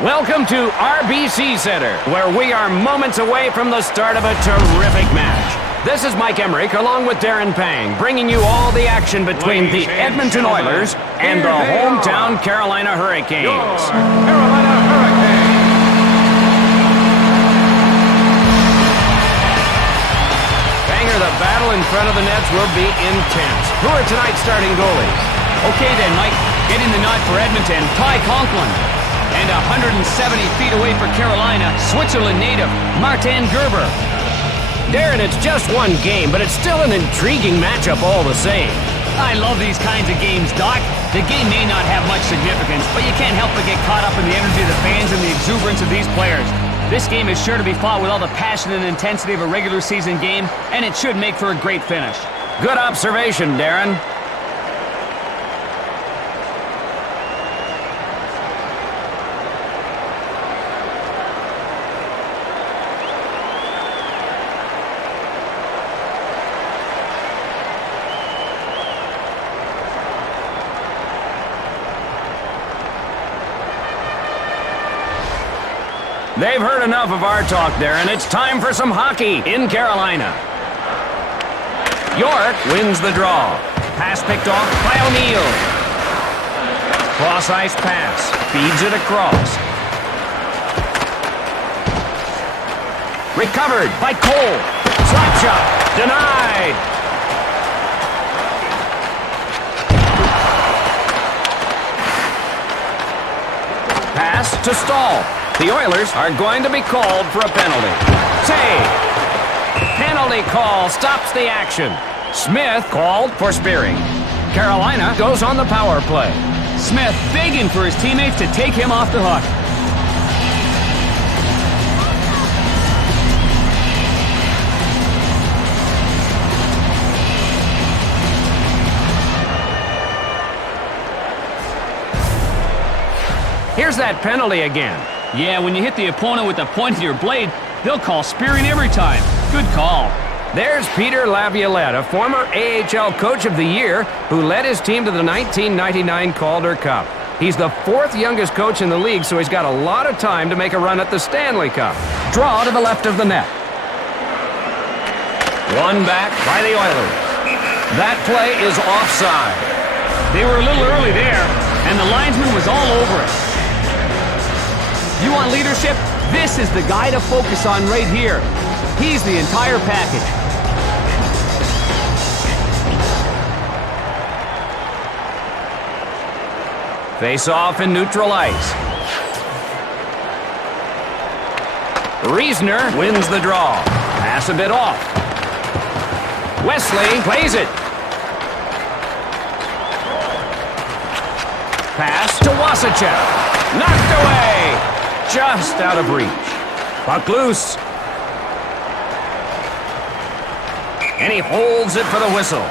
Welcome to RBC Center, where we are moments away from the start of a terrific match. This is Mike Emmerich, along with Darren Pang, bringing you all the action between the Edmonton Oilers and the hometown Carolina Hurricanes. Carolina Hurricanes. Banger, the battle in front of the nets will be intense. Who are tonight's starting goalies? Okay then, Mike. Getting the nod for Edmonton, Ty Conklin. And 170 feet away for Carolina, Switzerland native, Martin Gerber. Darren, it's just one game, but it's still an intriguing matchup all the same. I love these kinds of games, Doc. The game may not have much significance, but you can't help but get caught up in the energy of the fans and the exuberance of these players. This game is sure to be fought with all the passion and intensity of a regular season game, and it should make for a great finish. Good observation, Darren. They've heard enough of our talk, Darren. It's time for some hockey in Carolina. York wins the draw. Pass picked off by O'Neill. Cross-ice pass. Feeds it across. Recovered by Cole. Slap shot. Denied. Pass to Stahl. The Oilers are going to be called for a penalty. Save! Penalty call stops the action. Smith called for spearing. Carolina goes on the power play. Smith begging for his teammates to take him off the hook. Here's that penalty again. Yeah, when you hit the opponent with the point of your blade, they'll call spearing every time. Good call. There's Peter Laviolette, a former AHL Coach of the Year who led his team to the 1999 Calder Cup. He's the fourth youngest coach in the league, so he's got a lot of time to make a run at the Stanley Cup. Draw to the left of the net. One back by the Oilers. That play is offside. They were a little early there, and the linesman was all over it. You want leadership? This is the guy to focus on right here. He's the entire package. Face off in neutral ice. Reisner wins the draw. Pass a bit off. Wesley plays it. Pass to Wasachek. Knocked away. Just out of reach. Puck loose. And he holds it for the whistle.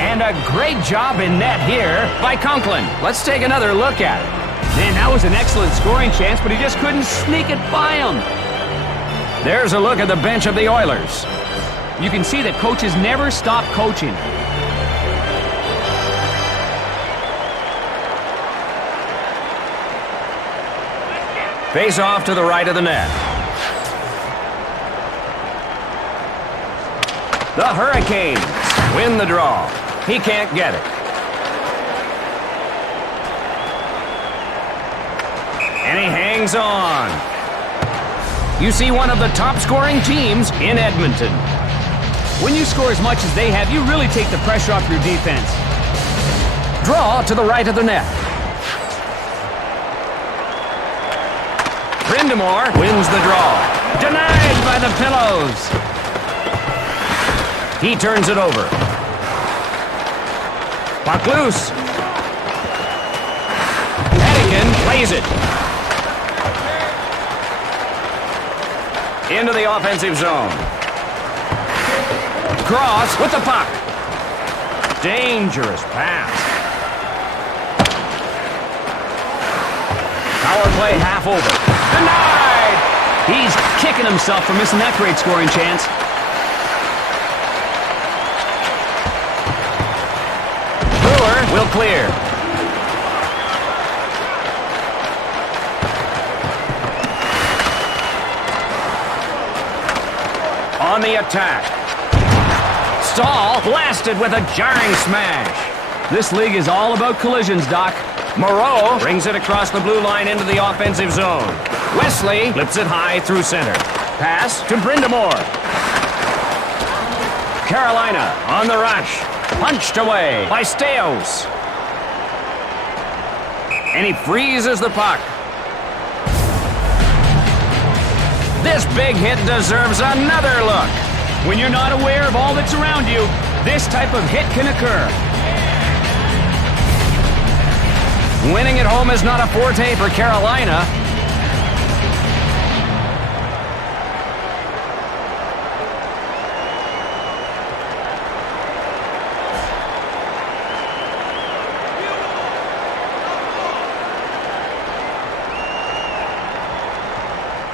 And a great job in net here by Conklin. Let's take another look at it. Man, that was an excellent scoring chance, but he just couldn't sneak it by him. There's a look at the bench of the Oilers. You can see that coaches never stop coaching. Face off to the right of the net. The Hurricanes win the draw. He can't get it. And he hangs on. You see one of the top scoring teams in Edmonton. When you score as much as they have, you really take the pressure off your defense. Draw to the right of the net. Brindamore wins the draw. Denied by the Pillows. He turns it over. Puck loose. Etienne plays it. Into the offensive zone. Cross with the puck. Dangerous pass. Power play half over. Denied! He's kicking himself for missing that great scoring chance. Brewer will clear. on the attack. Stahl blasted with a jarring smash. This league is all about collisions, Doc. Moreau brings it across the blue line into the offensive zone. Wesley flips it high through center. Pass to Brindamore. Carolina on the rush. Punched away by Steos. And he freezes the puck. This big hit deserves another look. When you're not aware of all that's around you, this type of hit can occur. Winning at home is not a forte for Carolina.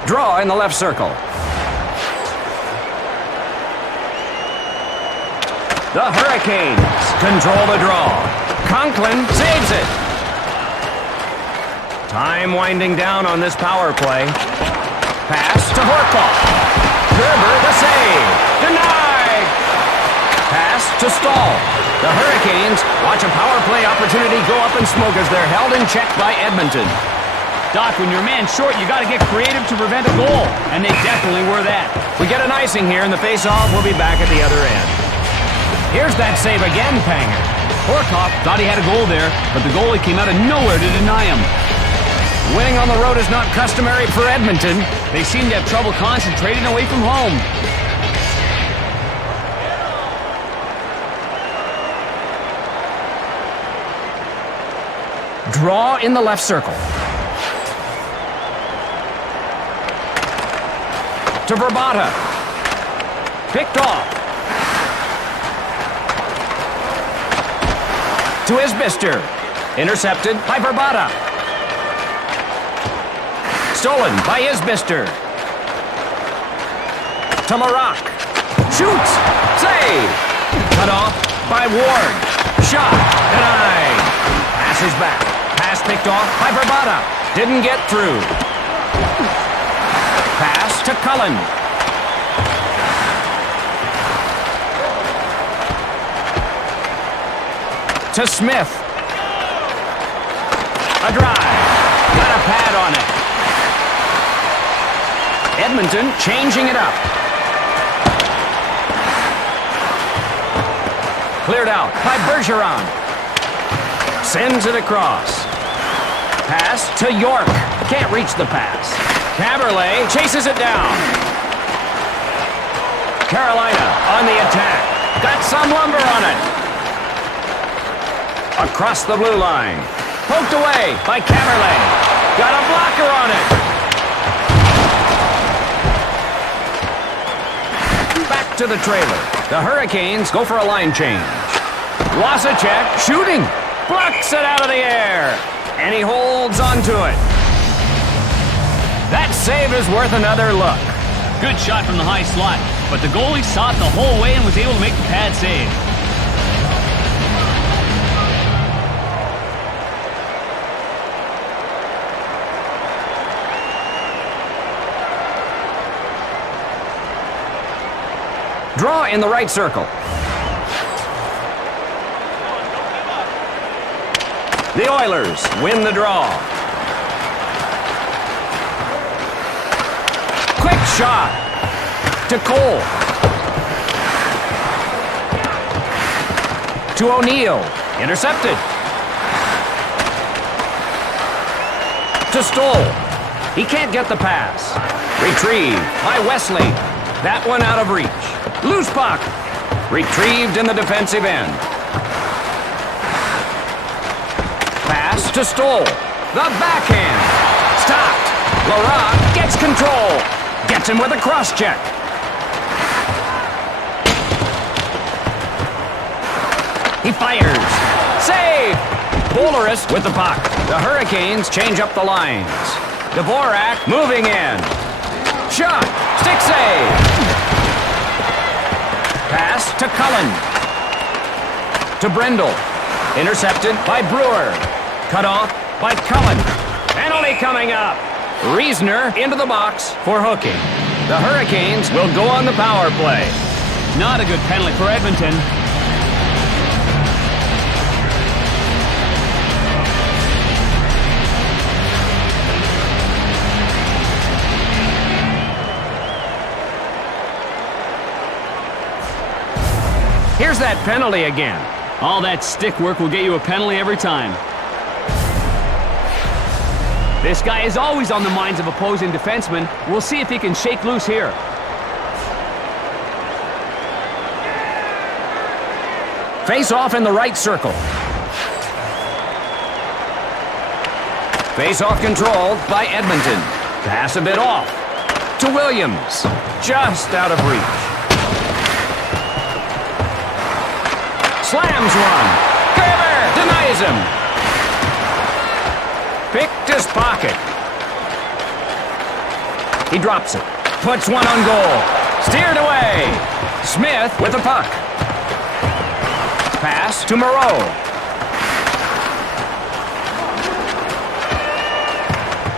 Draw in the left circle. The Hurricanes control the draw. Conklin saves it. Time winding down on this power play. Pass to Horkoff. Gerber the save. Denied. Pass to Stahl. The Hurricanes watch a power play opportunity go up in smoke as they're held in check by Edmonton. Doc, when you're man short, you got to get creative to prevent a goal, and they definitely were that. We get an icing here, and the face-off will be back at the other end. Here's that save again, Panger. Horkoff thought he had a goal there, but the goalie came out of nowhere to deny him. Winning on the road is not customary for Edmonton. They seem to have trouble concentrating away from home. Draw in the left circle. To Verbata. Picked off. To Isbister. Intercepted by Verbata. Stolen by Isbister. To Larocque. Shoots. Save. Cut off by Ward. Shot. Denied. Passes back. Pass picked off by Verbata. Didn't get through. Pass to Cullen. To Smith. A drive. Got a pad on it. Edmonton changing it up. Cleared out by Bergeron. Sends it across. Pass to York. Can't reach the pass. Caberlet chases it down. Carolina on the attack. Got some lumber on it. Across the blue line. Poked away by Caberlet. Got a blocker on it. Back to the trailer. The Hurricanes go for a line change. Wasacek shooting. Blocks it out of the air. And he holds onto it. That save is worth another look. Good shot from the high slot, but the goalie saw it the whole way and was able to make the pad save. Draw in the right circle. The Oilers win the draw. Quick shot to Cole. To O'Neill. Intercepted. To Stoll. He can't get the pass. Retrieved by Wesley. That one out of reach. Loose puck. Retrieved in the defensive end. Pass to Stoll. The backhand. Stopped. Larocque gets control. Gets him with a cross-check. He fires. Save! Bolaris with the puck. The Hurricanes change up the lines. Dvorak moving in. Shot. Stick save. Pass to Cullen. To Brindle. Intercepted by Brewer. Cut off by Cullen. Penalty coming up. Reisner into the box for hooking. The Hurricanes will go on the power play. Not a good penalty for Edmonton. Here's that penalty again. All that stick work will get you a penalty every time. This guy is always on the minds of opposing defensemen. We'll see if he can shake loose here. Face-off in the right circle. Face-off controlled by Edmonton. Pass a bit off. To Williams. Just out of reach. Slams one. Gerber denies him. Picked his pocket. He drops it. Puts one on goal. Steered away. Smith with the puck. Pass to Moreau.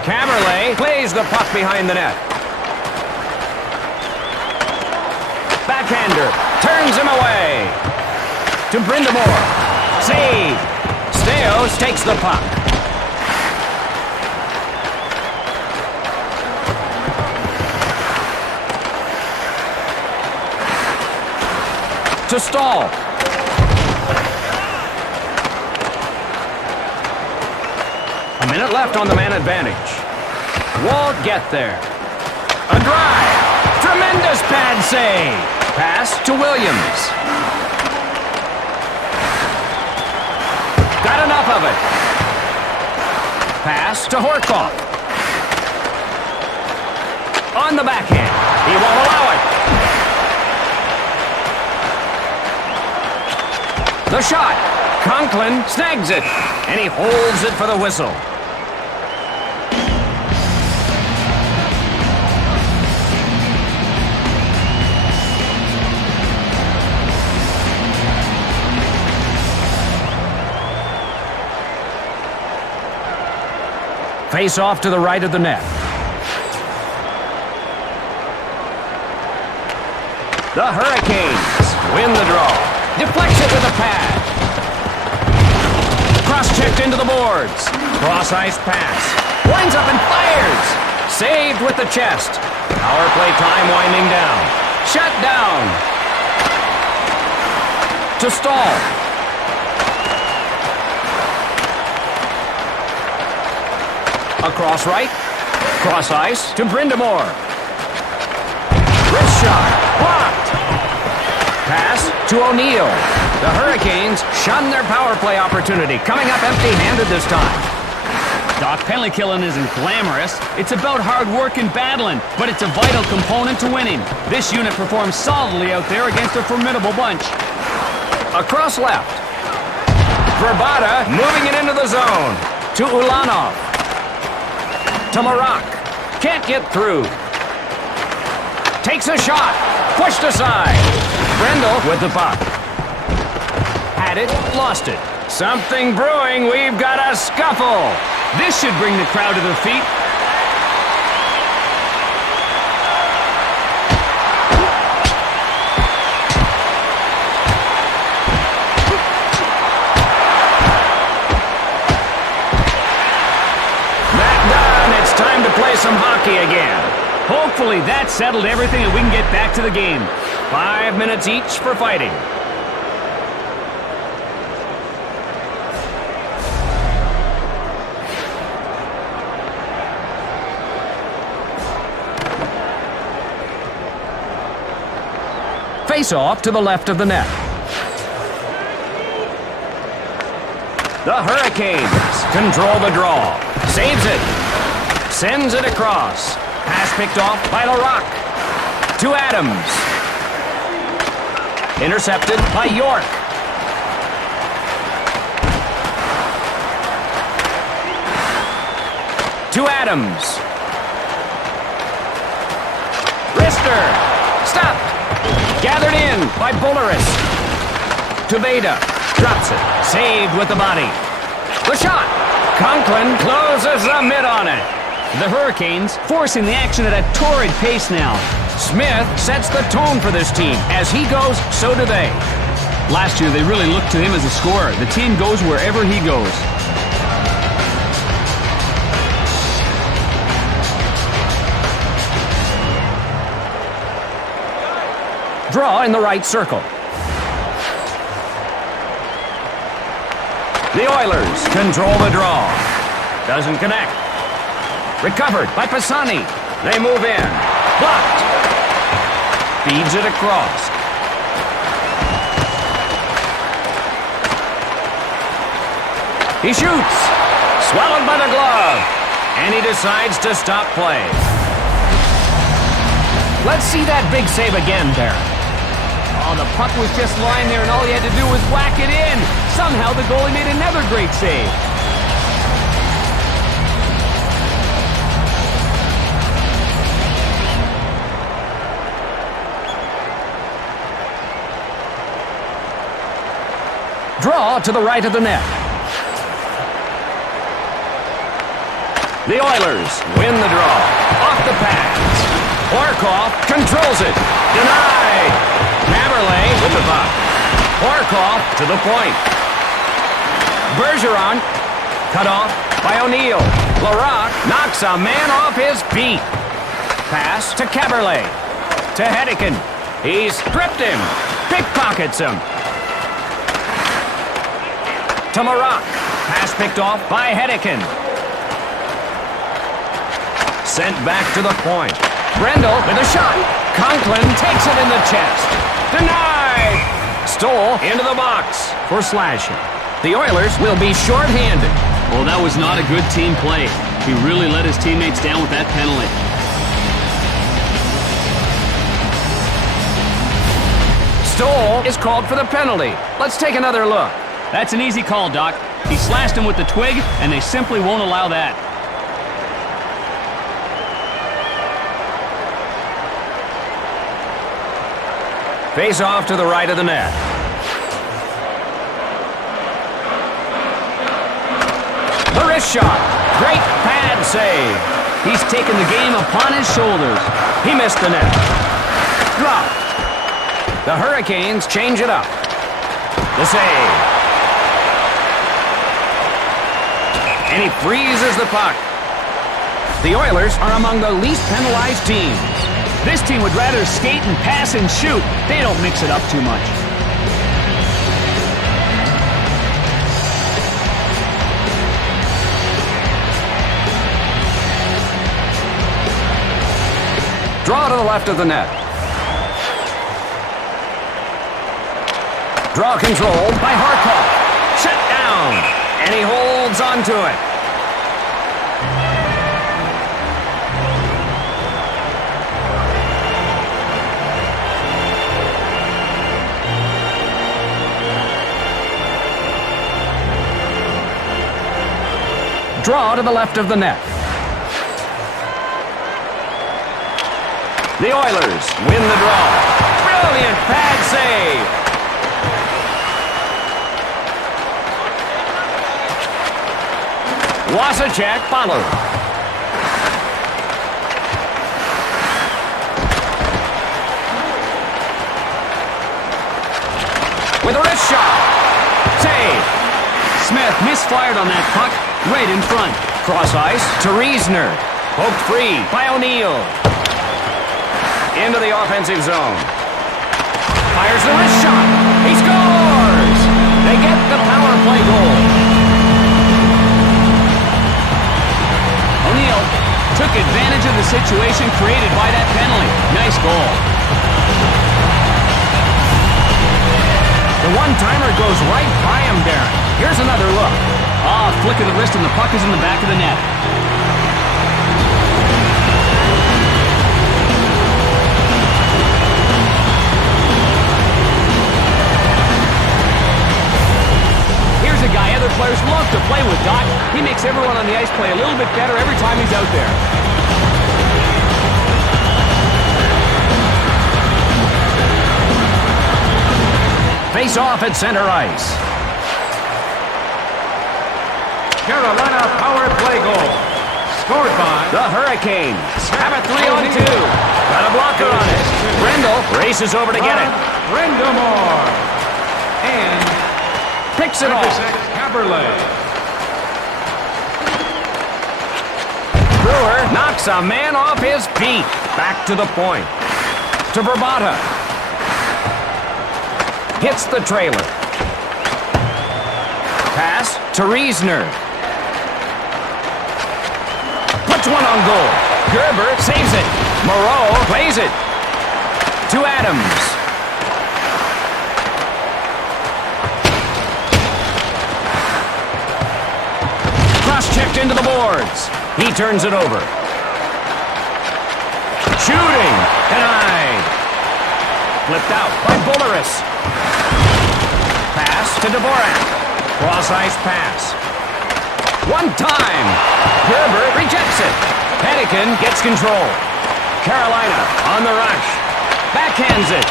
Caberlet plays the puck behind the net. Backhander turns him away. To Brindamore. Save. Steos takes the puck. To Stahl. A minute left on the man advantage. Won't get there. A drive. Tremendous pad save. Pass to Williams. Got enough of it. Pass to Horkoff. On the backhand. He won't allow it. The shot. Conklin snags it. And he holds it for the whistle. Face off to the right of the net. The Hurricanes win the draw. Deflects it with a pad. Cross-checked into the boards. Cross-ice pass. Winds up and fires. Saved with the chest. Power play time winding down. Shut down. To Stahl. Across right. Cross ice to Brindamore. Wrist shot. Blocked. Pass to O'Neill. The Hurricanes shun their power play opportunity. Coming up empty-handed this time. Doc, penalty killing isn't glamorous. It's about hard work and battling, but it's a vital component to winning. This unit performs solidly out there against a formidable bunch. Across left. Verbata moving it into the zone. To Ulanov. To Maroc. Can't get through. Takes a shot. Pushed aside. Brendel with the puck. Had it, lost it. Something brewing. We've got a scuffle. This should bring the crowd to their feet. Time to play some hockey again. Hopefully that settled everything and we can get back to the game. 5 minutes each for fighting. Face off to the left of the net. The Hurricanes control the draw. Saves it. Sends it across. Pass picked off by Larocque. To Adams. Intercepted by York. To Adams. Rister. Stopped. Gathered in by Bulleris. To Veda. Drops it. Saved with the body. The shot. Conklin closes the mid on it. The Hurricanes forcing the action at a torrid pace now. Smith sets the tone for this team. As he goes, so do they. Last year, they really looked to him as a scorer. The team goes wherever he goes. Draw in the right circle. The Oilers control the draw. Doesn't connect. Recovered by Pisani. They move in. Blocked. Feeds it across. He shoots. Swallowed by the glove. And he decides to stop play. Let's see that big save again, Barry. Oh, the puck was just lying there, and all he had to do was whack it in. Somehow the goalie made another great save. Draw to the right of the net. The Oilers win the draw. Off the pass. Barkov controls it. Denied. Maberle with the puck. Barkov to the point. Bergeron cut off by O'Neill. Larocque knocks a man off his feet. Pass to Caberlet. To Hedican. He's stripped him. Pickpockets him. To Maroc. Pass picked off by Hedican. Sent back to the point. Brendel with a shot. Conklin takes it in the chest. Denied! Stole into the box for slashing. The Oilers will be short-handed. Well, that was not a good team play. He really let his teammates down with that penalty. Stoll is called for the penalty. Let's take another look. That's an easy call, Doc. He slashed him with the twig, and they simply won't allow that. Face off to the right of the net. The wrist shot. Great pad save. He's taken the game upon his shoulders. He missed the net. Drop. The Hurricanes change it up. The save. And he freezes the puck. The Oilers are among the least penalized teams. This team would rather skate and pass and shoot. They don't mix it up too much. Draw to the left of the net. Draw controlled by Harkov. Shut down. And he holds on to it. Draw to the left of the net. The Oilers win the draw. Brilliant pad save. Wasacek followed. With a wrist shot. Save. Smith misfired on that puck right in front. Cross ice to Riesner. Poked free by O'Neill. Into the offensive zone. Fires the wrist shot. He scores! They get the power play goal. O'Neill took advantage of the situation created by that penalty. Nice goal. The one-timer goes right by him, Darren. Here's another look. Flick of the wrist and the puck is in the back of the net. Here's a guy other players love to play with, Doc. He makes everyone on the ice play a little bit better every time he's out there. Face off at center ice. Carolina power play goal. Scored by The Hurricanes have a 3-on-2. Got a blocker on it. Brindle races over to get it. Brindamore. And Picks it off. Caberlet. Brewer knocks a man off his feet. Back to the point. To Verbata. Hits the trailer. Pass to Reisner. Puts one on goal. Gerber saves it. Moreau plays it. To Adams. Cross-checked into the boards. He turns it over. Shooting. Denied. Flipped out by Bullaris. Pass to Dvorak. Cross-ice pass. One time. Gerber rejects it. Pedikin gets control. Carolina on the rush. Backhands it.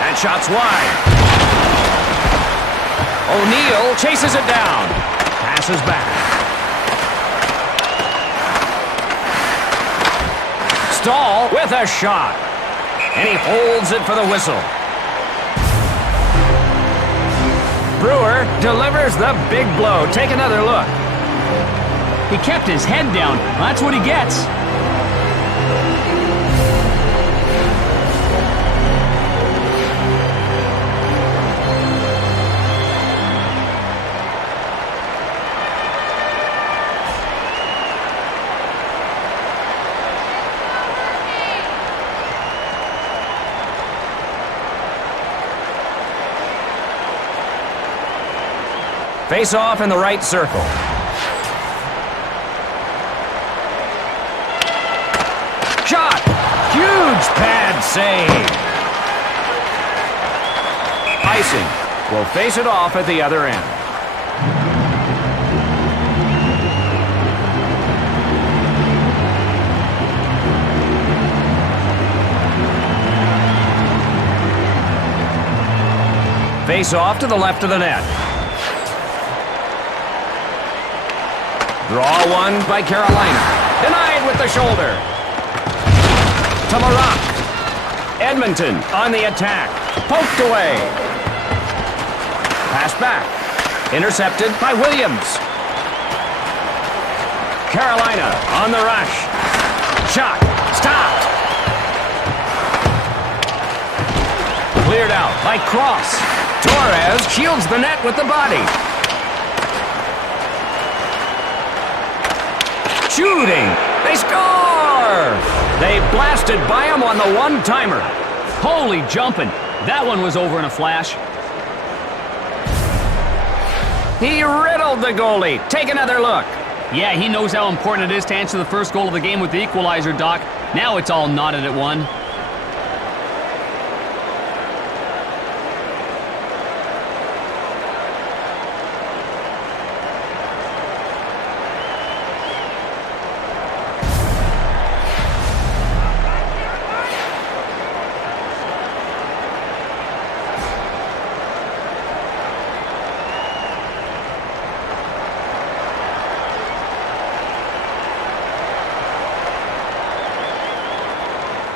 That shot's wide. O'Neill chases it down. Passes back. Stahl with a shot. And he holds it for the whistle. Brewer delivers the big blow. Take another look. He kept his head down. That's what he gets. Face off in the right circle. Shot! Huge pad save. Icing will face it off at the other end. Face off to the left of the net. Draw one by Carolina. Denied with the shoulder. To Maroc. Edmonton on the attack. Poked away. Pass back. Intercepted by Williams. Carolina on the rush. Shot. Stopped. Cleared out by Cross. Torres shields the net with the body. Shooting! They score! They blasted by him on the one-timer. Holy jumping. That one was over in a flash. He riddled the goalie. Take another look. Yeah, he knows how important it is to answer the first goal of the game with the equalizer, Doc. Now it's all knotted at one.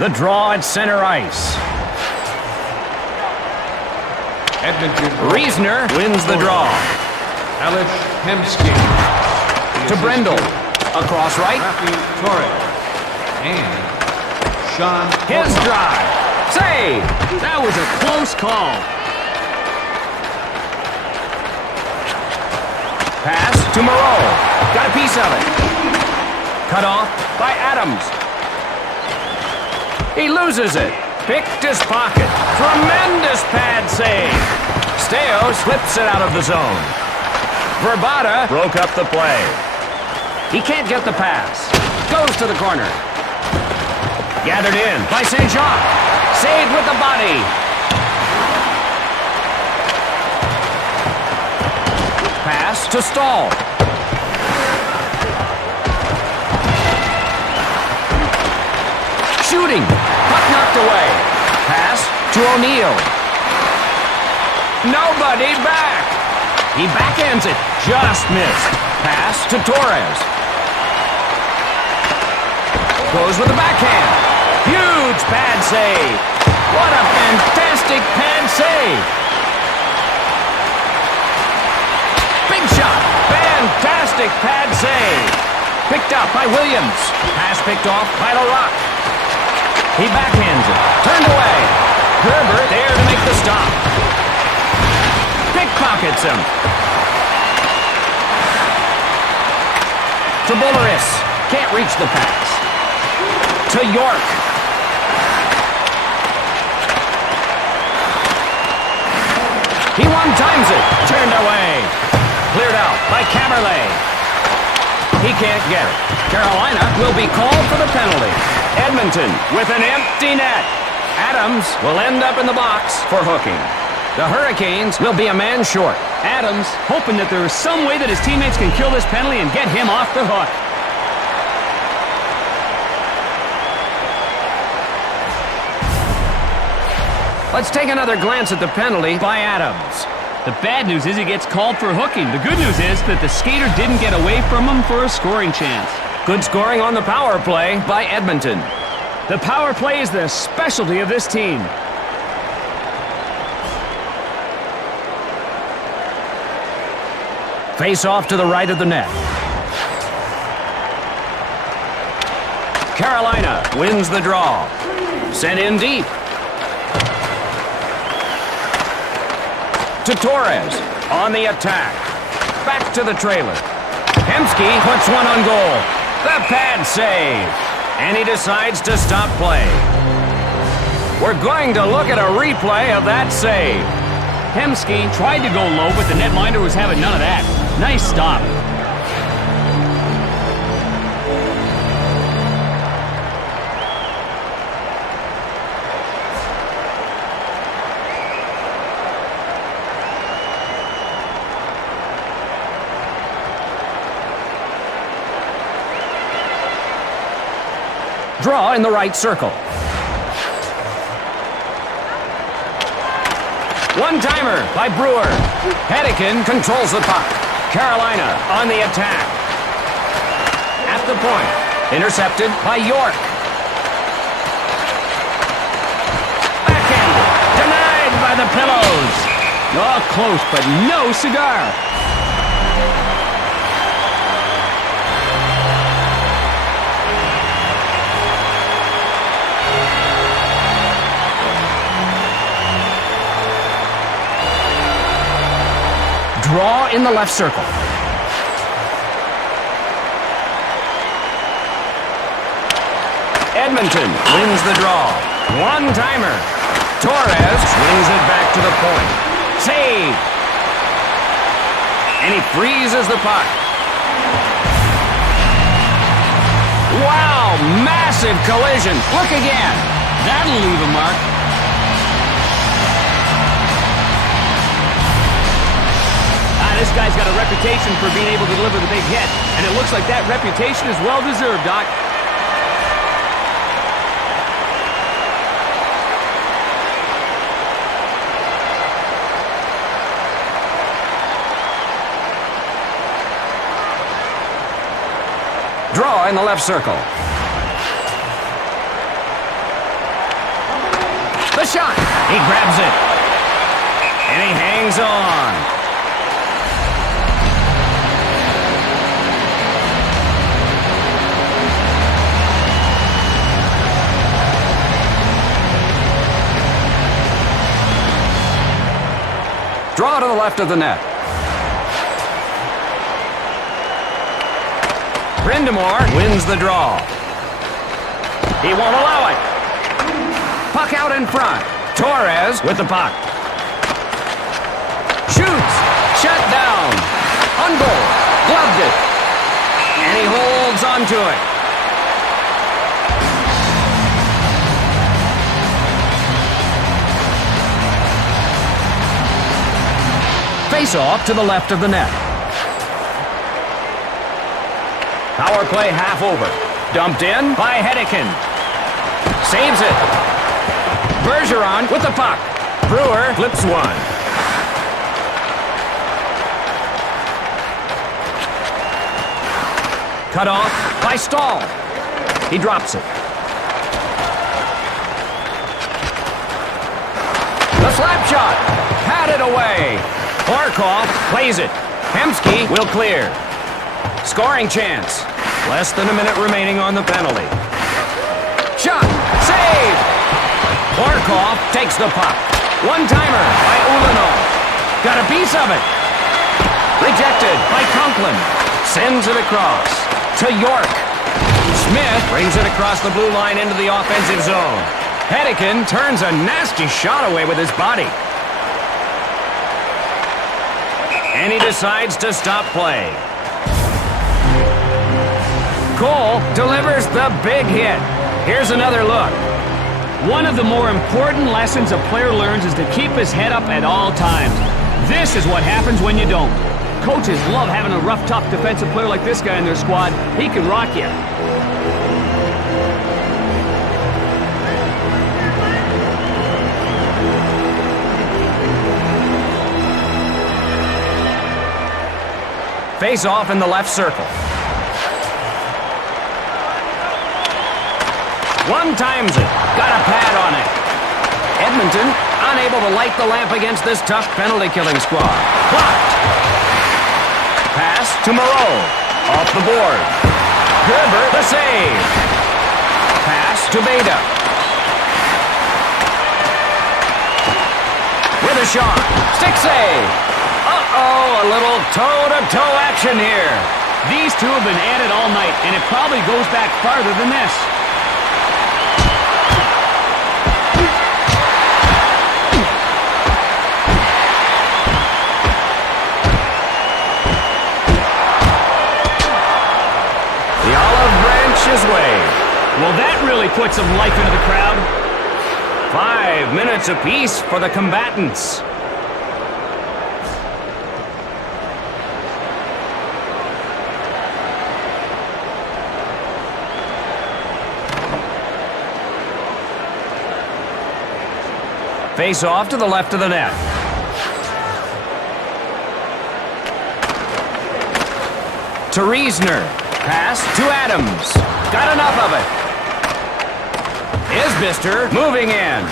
The draw at center ice. Edmonton. Reisner wins the draw. Alex Hemsky. To Brindle. Across right. Rafi Torres. And Sean. His drive. Save. That was a close call. Pass to Moreau. Got a piece of it. Cut off by Adams. He loses it. Picked his pocket. Tremendous pad save. Steos flips it out of the zone. Verbata broke up the play. He can't get the pass. Goes to the corner. Gathered in by St. Jacques. Saved with the body. Pass to Stahl. Shooting. Puck knocked away. Pass to O'Neill. Nobody back. He backhands it. Just missed. Pass to Torres. goes with the backhand. Huge pad save. What a fantastic pad save. Big shot. Fantastic pad save. Picked up by Williams. Pass picked off by LaRock. He backhands it. Turned away. Gerber there to make the stop. Pickpockets him. To Bolaris. Can't reach the pass. To York. He one-times it. Turned away. Cleared out by Camerlay. He can't get it. Carolina will be called for the penalty. Edmonton with an empty net. Adams will end up in the box for hooking. The Hurricanes will be a man short. Adams hoping that there is some way that his teammates can kill this penalty and get him off the hook. Let's take another glance at the penalty by Adams. The bad news is he gets called for hooking. The good news is that the skater didn't get away from him for a scoring chance. Good scoring on the power play by Edmonton. The power play is the specialty of this team. Face off to the right of the net. Carolina wins the draw. Sent in deep. To Torres on the attack. Back to the trailer. Hemsky puts one on goal. The pad save. And he decides to stop play. We're going to look at a replay of that save. Hemsky tried to go low, but the netminder was having none of that. Nice stop. Draw in the right circle. One-timer by Brewer. Hedican controls the puck. Carolina on the attack. At the point. Intercepted by York. Backhanded. Denied by the Pillows. Oh, close, but no cigar. Draw in the left circle. Edmonton wins the draw. One-timer. Torres swings it back to the point. Save. And he freezes the puck. Wow, massive collision. Look again. That'll leave a mark. This guy's got a reputation for being able to deliver the big hit, and it looks like that reputation is well-deserved, Doc. Draw in the left circle. The shot. He grabs it. And he hangs on. Draw to the left of the net. Brindamore wins the draw. He won't allow it. Puck out in front. Torres with the puck. Shoots. Shut down. On goal. Gloved it. And he holds on to it. Face-off to the left of the net. Power play half over. Dumped in by Hedican. Saves it. Bergeron with the puck. Brewer flips one. Cut off by Stahl. He drops it. The slap shot. Patted away. Barkov plays it. Hemsky will clear. Scoring chance. Less than a minute remaining on the penalty. Shot. Save. Barkov takes the puck. One-timer by Ulanov. Got a piece of it. Rejected by Conklin. Sends it across to York. Smith brings it across the blue line into the offensive zone. Hedican turns a nasty shot away with his body. And he decides to stop play. Cole delivers the big hit. Here's another look. One of the more important lessons a player learns is to keep his head up at all times. This is what happens when you don't. Coaches love having a rough, tough defensive player like this guy in their squad. He can rock you. Face off in the left circle. One times it. Got a pad on it. Edmonton unable to light the lamp against this tough penalty-killing squad. Blocked. Pass to Moreau. Off the board. Gerber the save. Pass to Beta. With a shot. Stick save. Uh-oh, a little toe-to-toe action here. These two have been at it all night, and it probably goes back farther than this. The olive branch is waved. Well, that really put some life into the crowd. 5 minutes apiece for the combatants. Face off to the left of the net. To Riesner. Pass to Adams. Got enough of it. Isbister moving in.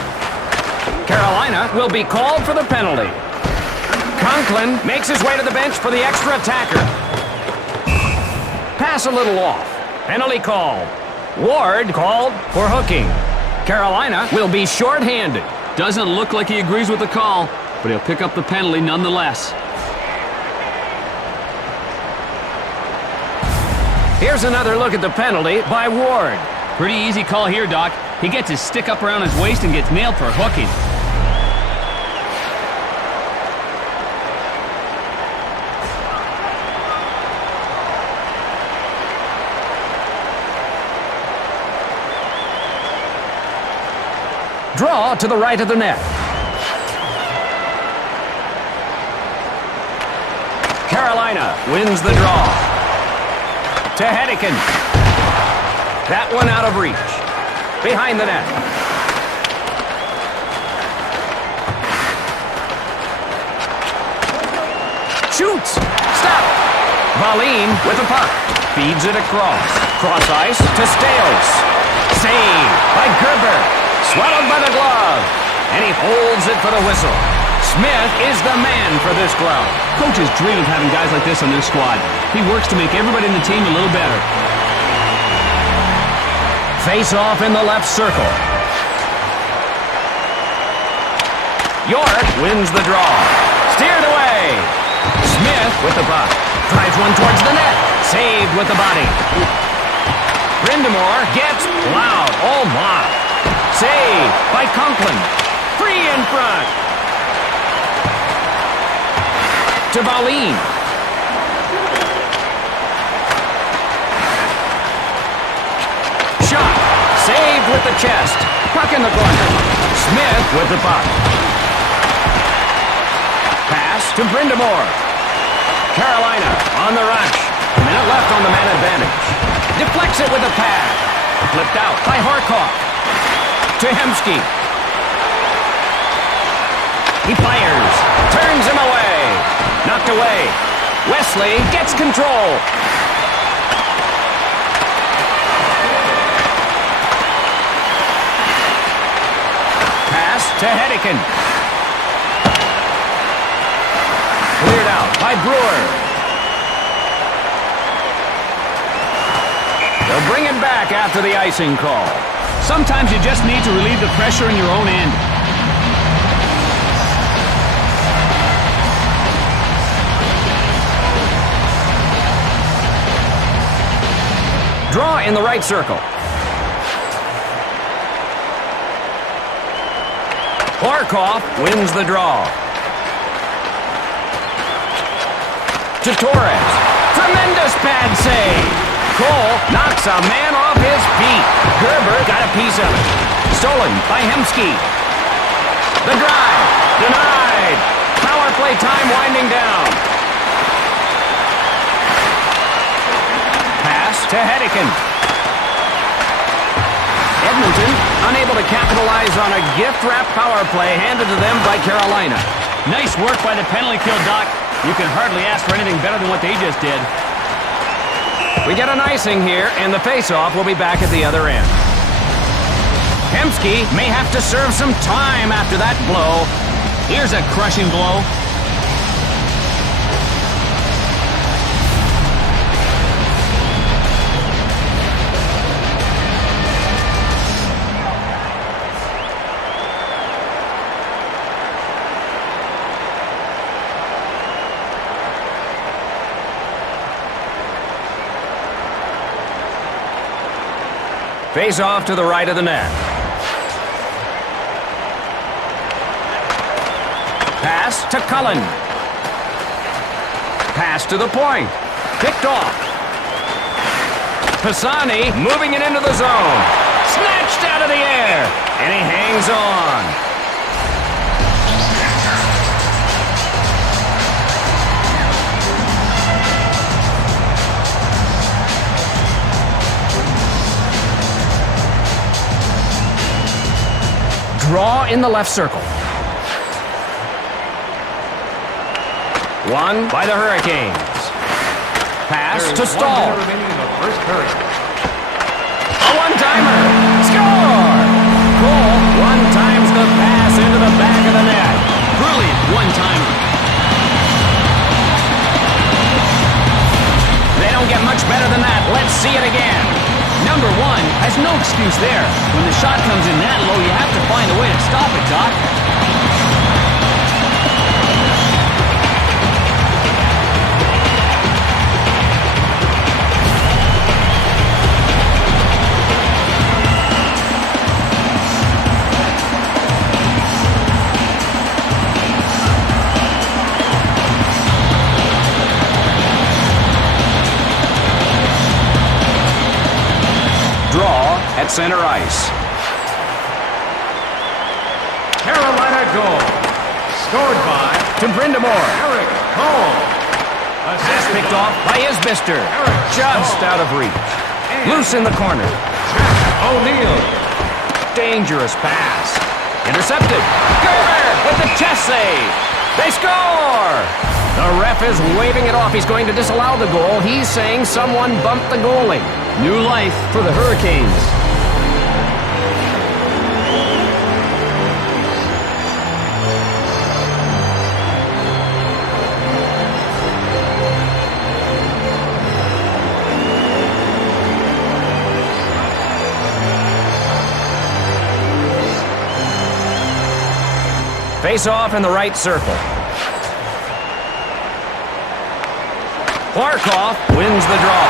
Carolina will be called for the penalty. Conklin makes his way to the bench for the extra attacker. Pass a little off. Penalty called. Ward called for hooking. Carolina will be short-handed. Doesn't look like he agrees with the call, but he'll pick up the penalty nonetheless. Here's another look at the penalty by Ward. Pretty easy call here, Doc. He gets his stick up around his waist and gets nailed for hooking. Draw to the right of the net. Carolina wins the draw. To Hedican. That one out of reach. Behind the net. Shoots. Stop. Valine with the puck. Feeds it across. Cross ice to Stales. Save by Gerber. Swallowed by the glove. And he holds it for the whistle. Smith is the man for this club. Coaches dream of having guys like this on their squad. He works to make everybody in the team a little better. Face off in the left circle. York wins the draw. Steered away. Smith with the puck. Drives one towards the net. Saved with the body. Brindamore gets plowed. Oh my. Save by Conklin. Free in front. To Valine. Shot. Saved with the chest. Puck in the corner. Smith with the puck. Pass to Brindamore. Carolina on the rush. A minute left on the man advantage. Deflects it with a pad. Flipped out by Harkoff. To Hemsky. He fires. Turns him away. Knocked away. Wesley gets control. to Hedican. Cleared out by Brewer. They'll bring it back after the icing call. Sometimes you just need to relieve the pressure in your own end. Draw in the right circle. Barkov wins the draw. To Torres. Tremendous pad save. Cole knocks a man off his feet. Gerber got a piece of it. Stolen by Hemsky. The drive. Denied. Power play time winding down. Pass to Hedican. Edmonton unable to capitalize on a gift-wrapped power play handed to them by Carolina. Nice work by the penalty kill, Doc. You can hardly ask for anything better than what they just did. We get an icing here, and the face-off will be back at the other end. Hemsky may have to serve some time after that blow. Here's a crushing blow. Face off to the right of the net. Pass to Cullen. Pass to the point. Picked off. Pisani moving it into the zone. Snatched out of the air. And he hangs on. Draw in the left circle. Won by the Hurricanes. Pass to Stahl. A one-timer. Score! Cole one-times the pass into the back of the net. Brilliant one-timer. They don't get much better than that. Let's see it again. Number one has no excuse there. When the shot comes in that low, you have to find a way to stop it, Doc. At center ice. Carolina goal. Scored by To Brindamore. Eric Cole. Pass picked off by Isbister. Just out of reach. Loose in the corner. O'Neill. Dangerous pass. Intercepted. Gerber with the chest save. They score! The ref is waving it off. He's going to disallow the goal. He's saying someone bumped the goalie. New life for the Hurricanes. Face off in the right circle. Barkov wins the draw.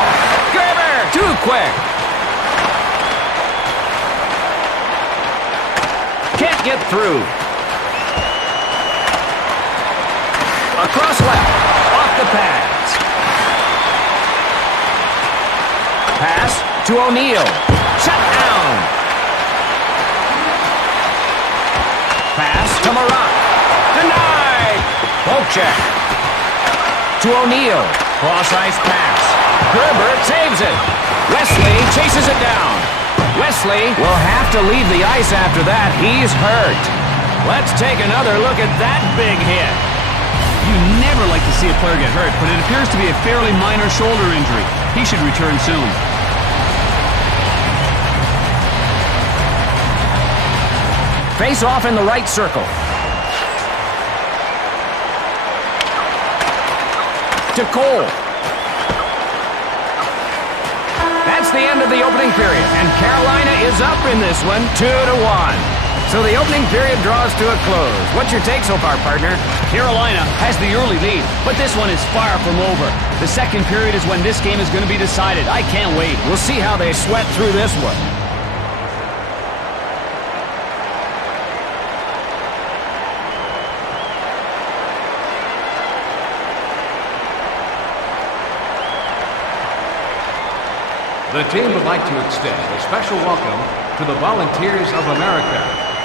Gerber, too quick. Can't get through. Across left, off the pads. Pass to O'Neill. Shut down. Pass to Marat. Denied. Poke check. To O'Neill. Cross-ice pass. Gerber saves it. Wesley chases it down. Wesley will have to leave the ice after that. He's hurt. Let's take another look at that big hit. You never like to see a player get hurt, but it appears to be a fairly minor shoulder injury. He should return soon. Face off in the right circle. To Cole. That's the end of the opening period, and Carolina is up in this one, 2-1. So the opening period draws to a close. What's your take so far, partner? Carolina has the early lead, but this one is far from over. The second period is when this game is going to be decided. I can't wait. We'll see how they sweat through this one. The team would like to extend a special welcome to the Volunteers of America,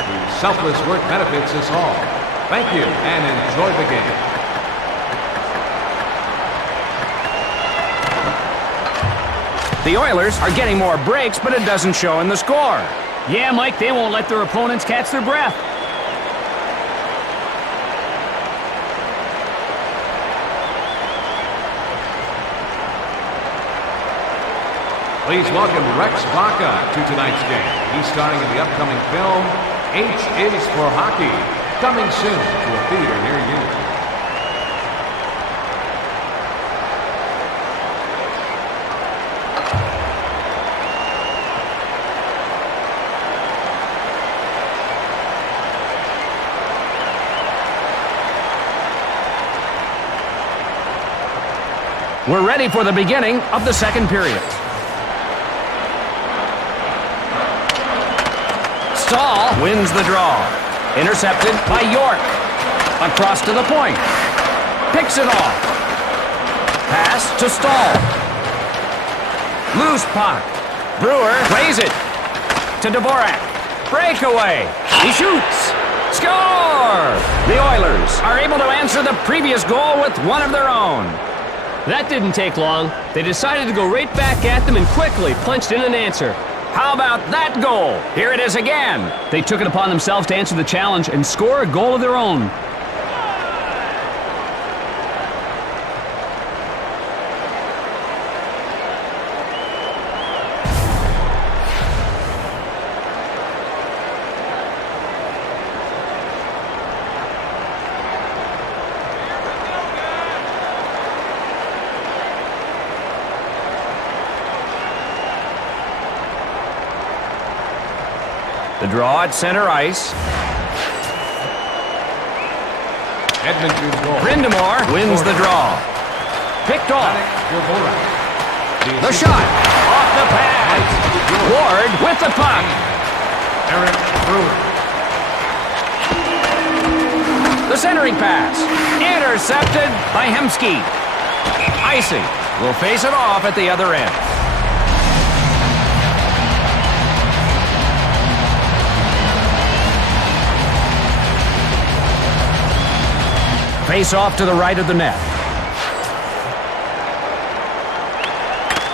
whose selfless work benefits us all. Thank you, and enjoy the game. The Oilers are getting more breaks, but it doesn't show in the score. Yeah, Mike, they won't let their opponents catch their breath. Please welcome Rex Baca to tonight's game. He's starring in the upcoming film, H is for Hockey, coming soon to a theater near you. We're ready for the beginning of the second period. Stahl wins the draw. Intercepted by York. Across to the point. Picks it off. Pass to Stahl. Loose puck. Brewer plays it to Dvorak. Breakaway. He shoots. Score! The Oilers are able to answer the previous goal with one of their own. That didn't take long. They decided to go right back at them and quickly punched in an answer. How about that goal? Here it is again. They took it upon themselves to answer the challenge and score a goal of their own. The draw at center ice. Edmonton's goal. Brindamore wins the draw. Picked off. The shot. Off the pad. Ward with the puck. Eric Brewer. The centering pass. Intercepted by Hemsky. Icy will face it off at the other end. Face off to the right of the net.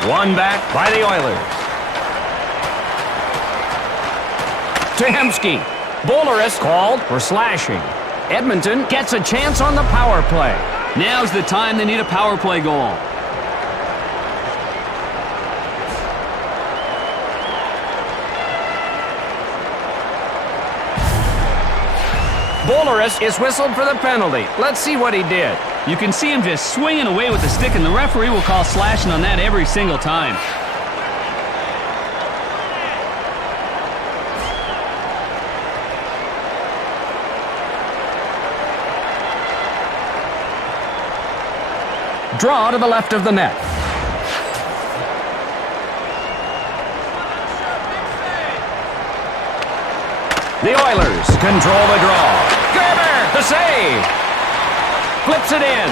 One back by the Oilers. To Hemsky. Boleris called for slashing. Edmonton gets a chance on the power play. Now's the time they need a power play goal. Boleris is whistled for the penalty. Let's see what he did. You can see him just swinging away with the stick, and the referee will call slashing on that every single time. Draw to the left of the net. The Oilers control the draw. Gerber, the save. Flips it in.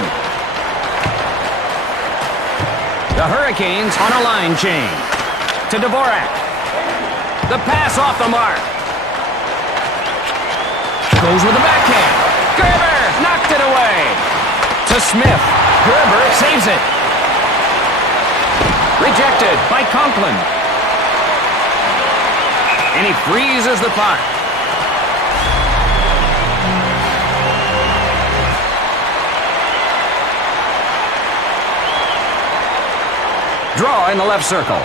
The Hurricanes on a line change. To Dvorak. The pass off the mark. Goes with the backhand. Gerber knocked it away. To Smith. Gerber saves it. Rejected by Conklin. And he freezes the puck. Draw in the left circle.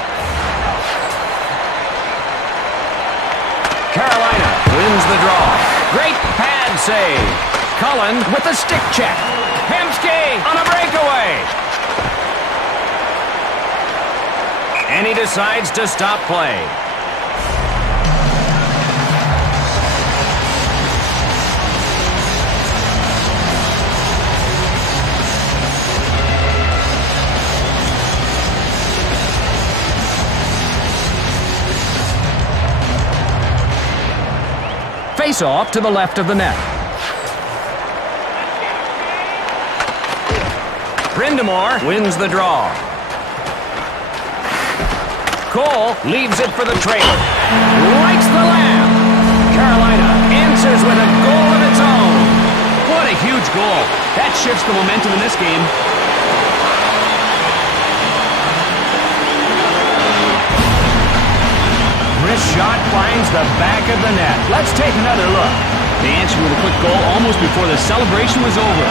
Carolina wins the draw. Great pad save. Cullen with the stick check. Hemsky on a breakaway. And he decides to stop play. Face-off to the left of the net. Brindamore wins the draw. Cole leaves it for the trailer. Lights the lamp. Carolina answers with a goal of its own. What a huge goal. That shifts the momentum in this game. Wrist shot finds the back of the net. Let's take another look. They answered with a quick goal almost before the celebration was over.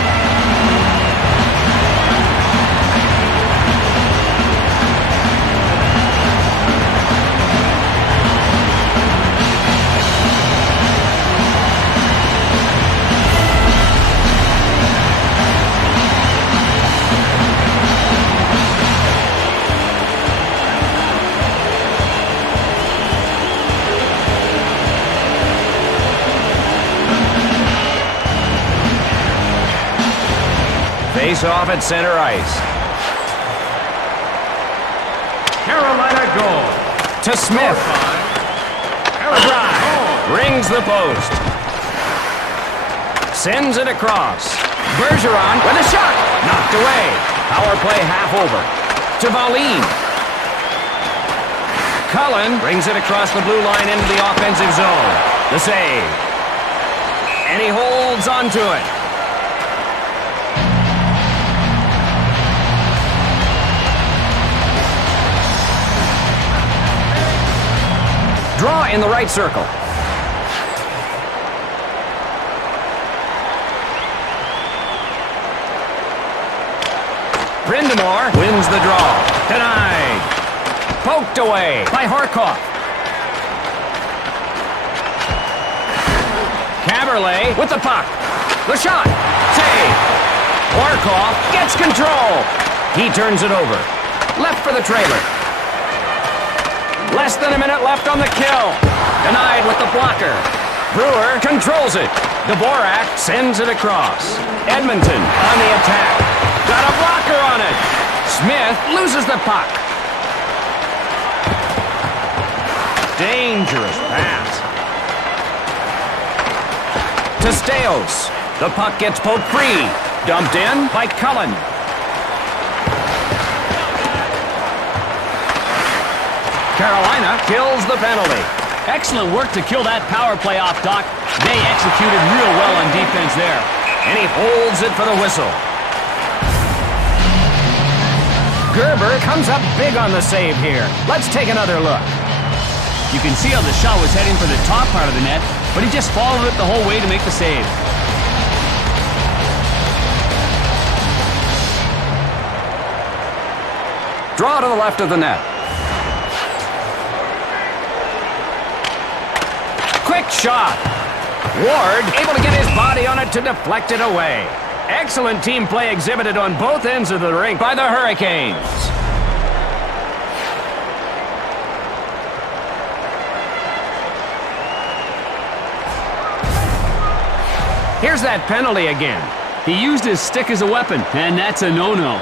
Face off at center ice. Carolina goal. To Smith. A drive. Rings the post. Sends it across. Bergeron with a shot. Knocked away. Power play half over. To Valine. Cullen brings it across the blue line into the offensive zone. The save. And he holds onto it. Draw in the right circle. Brindamore wins the draw. Denied. Poked away by Harkoff. Caberlet with the puck. The shot. Save. Harkoff gets control. He turns it over. Left for the trailer. Less than a minute left on the kill. Denied with the blocker. Brewer controls it. Dvorak sends it across. Edmonton on the attack. Got a blocker on it. Smith loses the puck. Dangerous pass. To Steos. The puck gets poked free. Dumped in by Cullen. Carolina kills the penalty. Excellent work to kill that power play off, Doc. They executed real well on defense there. And he holds it for the whistle. Gerber comes up big on the save here. Let's take another look. You can see how the shot was heading for the top part of the net, but he just followed it the whole way to make the save. Draw to the left of the net. Quick shot. Ward able to get his body on it to deflect it away. Excellent team play exhibited on both ends of the rink by the Hurricanes. Here's that penalty again. He used his stick as a weapon, and that's a no-no.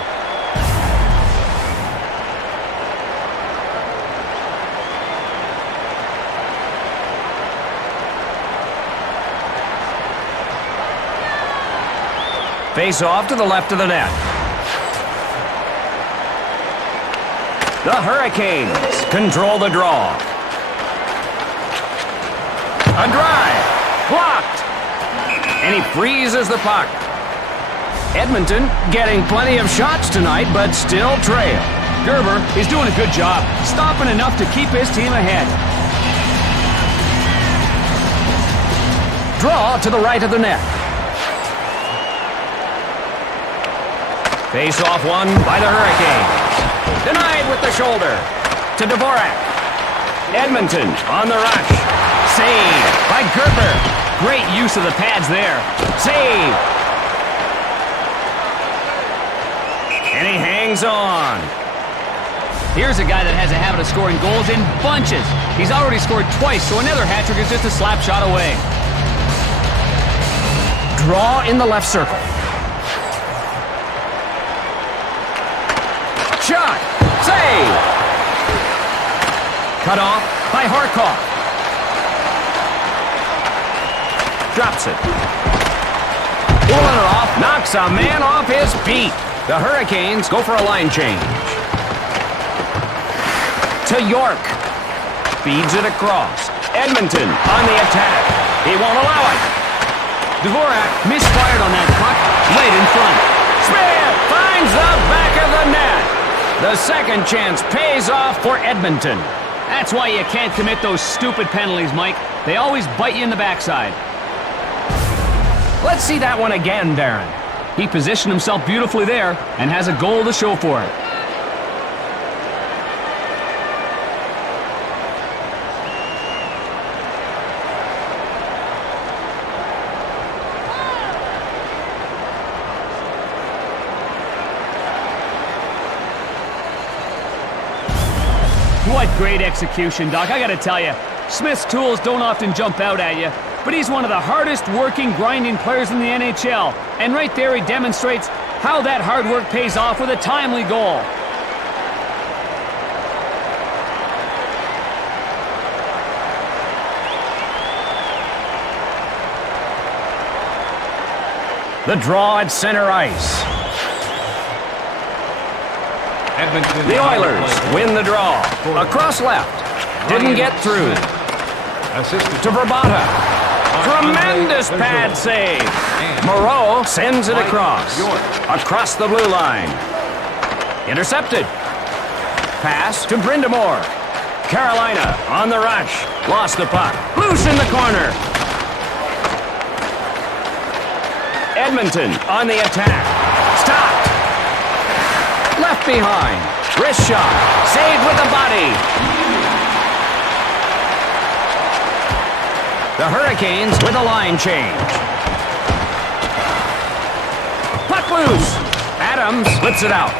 Face off to the left of the net. The Hurricanes control the draw. A drive. Blocked. And he freezes the puck. Edmonton getting plenty of shots tonight, but still trail. Gerber is doing a good job, stopping enough to keep his team ahead. Draw to the right of the net. Face-off won by the Hurricanes. Denied with the shoulder. To Dvorak. Edmonton on the rush. Save by Gerber. Great use of the pads there. Save. And he hangs on. Here's a guy that has a habit of scoring goals in bunches. He's already scored twice, so another hat trick is just a slap shot away. Draw in the left circle. Shot. Save. Cut off by Harkov. Drops it. Pulling it off. Knocks a man off his feet. The Hurricanes go for a line change. To York. Feeds it across. Edmonton on the attack. He won't allow it. Dvorak misfired on that puck right in front. Smith finds the back of the net. The second chance pays off for Edmonton. That's why you can't commit those stupid penalties, Mike. They always bite you in the backside. Let's see that one again, Darren. He positioned himself beautifully there and has a goal to show for it. What great execution, Doc. I gotta tell you, Smith's tools don't often jump out at you, but he's one of the hardest working, grinding players in the NHL. And right there he demonstrates how that hard work pays off with a timely goal. The draw at center ice. Edmonton The Oilers win the draw. Across left. Didn't get through. Assisted To Verbata. Tremendous pad save. Moreau sends it across. Across the blue line. Intercepted. Pass to Brindamore. Carolina on the rush. Lost the puck. Loose in the corner. Edmonton on the attack. Stopped. Left behind. Wrist shot. Saved with the body. The Hurricanes with a line change. Puck loose. Adams flips it out.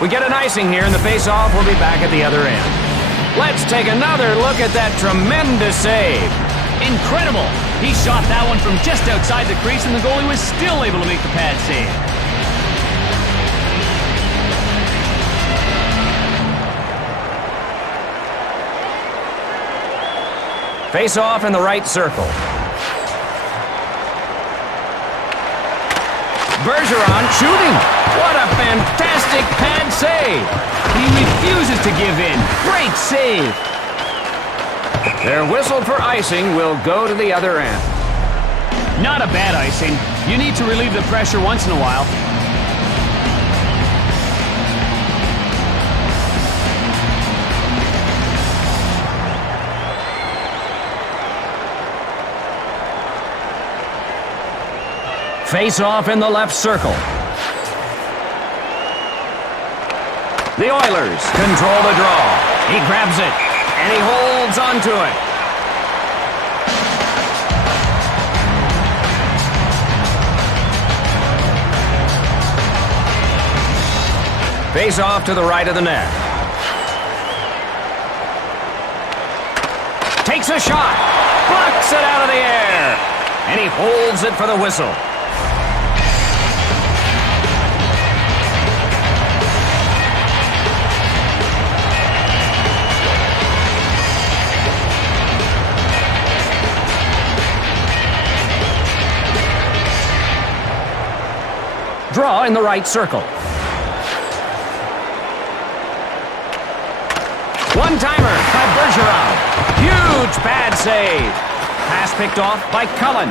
We get an icing here, and the face-off will be back at the other end. Let's take another look at that tremendous save. Incredible! He shot that one from just outside the crease, and the goalie was still able to make the pad save. Face off in the right circle. Bergeron shooting. What a fantastic pad save. He refuses to give in. Great save. Their whistle for icing will go to the other end. Not a bad icing. You need to relieve the pressure once in a while. Face off in the left circle. The Oilers control the draw. He grabs it, and he holds onto it. Face off to the right of the net. Takes a shot. Blocks it out of the air. And he holds it for the whistle. Draw in the right circle. One-timer by Bergeron. Huge pad save. Pass picked off by Cullen.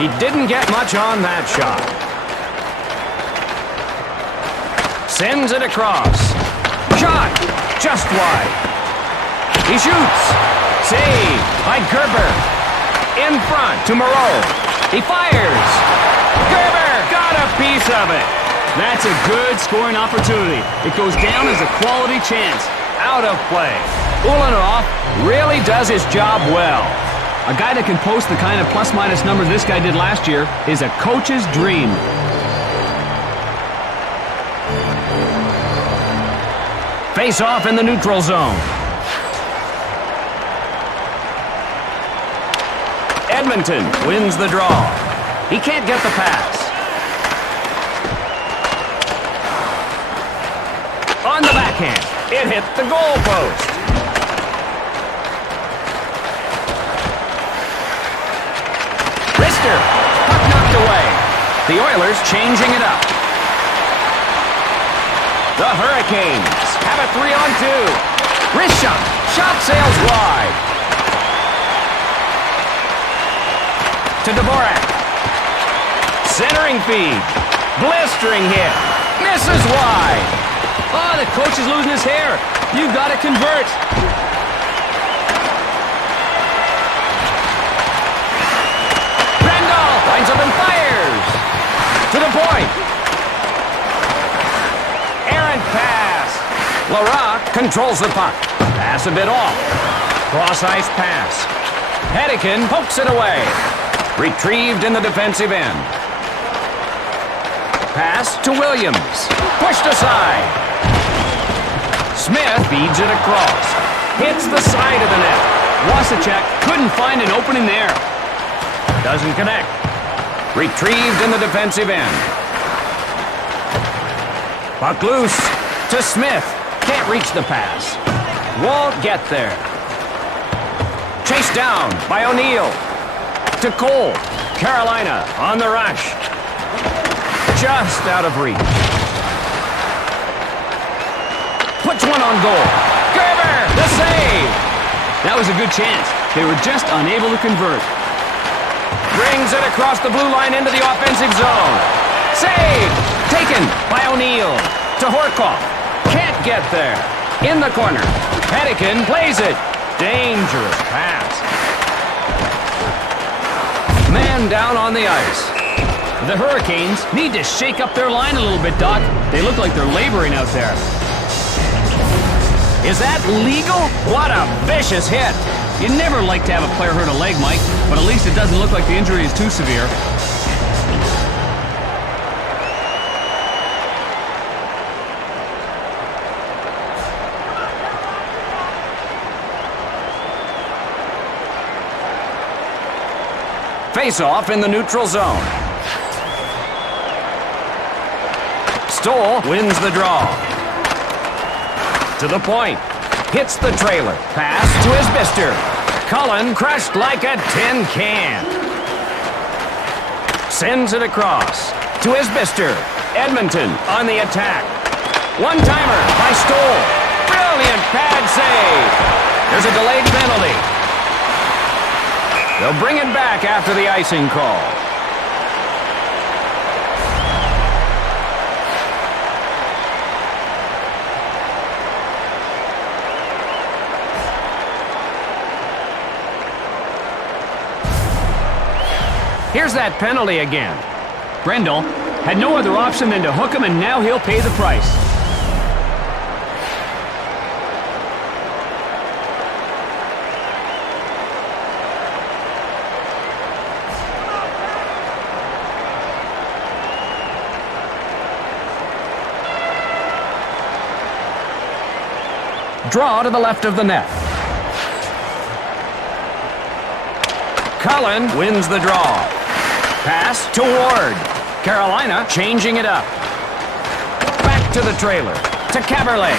He didn't get much on that shot. Sends it across. Shot! Just wide. He shoots. Save by Gerber. In front to Moreau. He fires. Gerber got a piece of it. That's a good scoring opportunity. It goes down as a quality chance. Out of play. Ulanov really does his job well. A guy that can post the kind of plus-minus numbers this guy did last year is a coach's dream. Face off in the neutral zone. Edmonton wins the draw. He can't get the pass. On the backhand, it hit the goal post. Rister, puck knocked away. The Oilers changing it up. The Hurricanes have a 3-on-2. Wrist shot. Shot sails wide. To Dvorak. Centering feed. Blistering hit. Misses wide. Oh, the coach is losing his hair. You got to convert. Randolph lines up and fires. To the point. Errant pass. Larocque controls the puck. Pass a bit off. Cross-ice pass. Hedican pokes it away. Retrieved in the defensive end. Pass to Williams. Pushed aside. Smith feeds it across. Hits the side of the net. Wasacek couldn't find an opening there. Doesn't connect. Retrieved in the defensive end. Puck loose to Smith. Can't reach the pass. Won't get there. Chased down by O'Neill. To Cole. Carolina on the rush. Just out of reach. Puts one on goal. Gerber, the save. That was a good chance. They were just unable to convert. Brings it across the blue line into the offensive zone. Save! Taken by O'Neill. To Horkoff. Can't get there. In the corner. Hedican plays it. Dangerous pass. Man down on the ice. The Hurricanes need to shake up their line a little bit, Doc. They look like they're laboring out there. Is that legal? What a vicious hit. You never like to have a player hurt a leg, Mike, but at least it doesn't look like the injury is too severe. Face-off in the neutral zone. Stoll wins the draw. To the point. Hits the trailer. Pass to his Bister. Cullen crushed like a tin can. Sends it across. To his Bister. Edmonton on the attack. One-timer by Stoll. Brilliant pad save. There's a delayed penalty. They'll bring it back after the icing call. Here's that penalty again. Brendel had no other option than to hook him, and now he'll pay the price. Draw to the left of the net. Cullen wins the draw. Pass to Ward. Carolina changing it up. Back to the trailer. To Caberlet.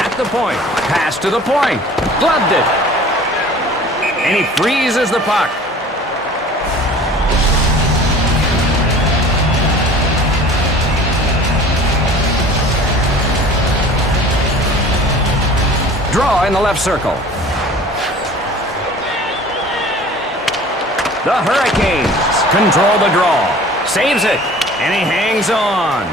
At the point. Pass to the point. Gloved it. And he freezes the puck. Draw in the left circle. The Hurricanes control the draw. Saves it. And he hangs on.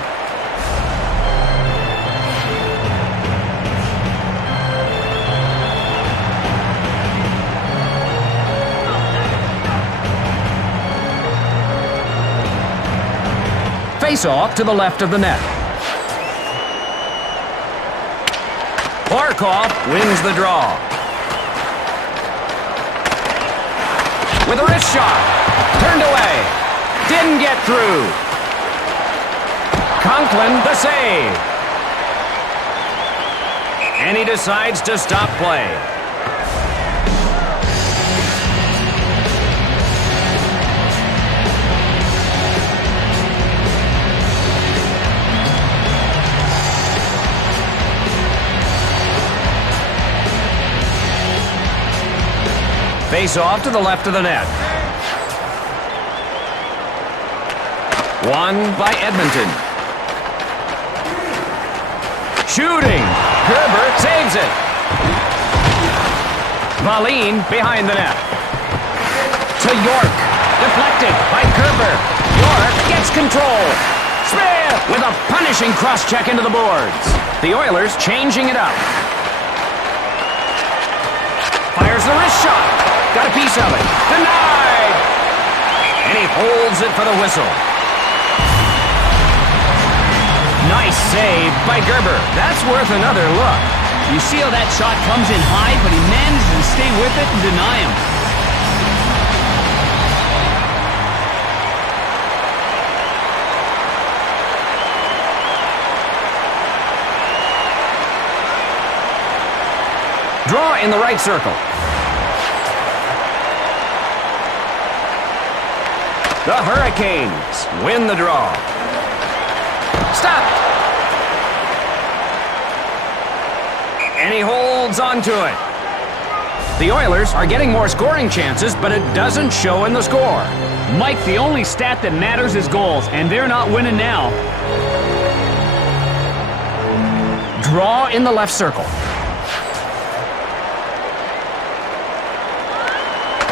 Face-off to the left of the net. Barkov wins the draw. With a wrist shot. Turned away. Didn't get through. Conklin the save. And he decides to stop play. Face off to the left of the net. Won by Edmonton. Shooting. Gerber saves it. Valine behind the net. To York. Deflected by Gerber. York gets control. Smith with a punishing cross-check into the boards. The Oilers changing it up. Fires the wrist shot. Got a piece of it. Denied! And he holds it for the whistle. Nice save by Gerber. That's worth another look. You see how that shot comes in high, but he manages to stay with it and deny him. Draw in the right circle. The Hurricanes win the draw. Stop! And he holds on to it. The Oilers are getting more scoring chances, but it doesn't show in the score. Mike, the only stat that matters is goals, and they're not winning now. Draw in the left circle.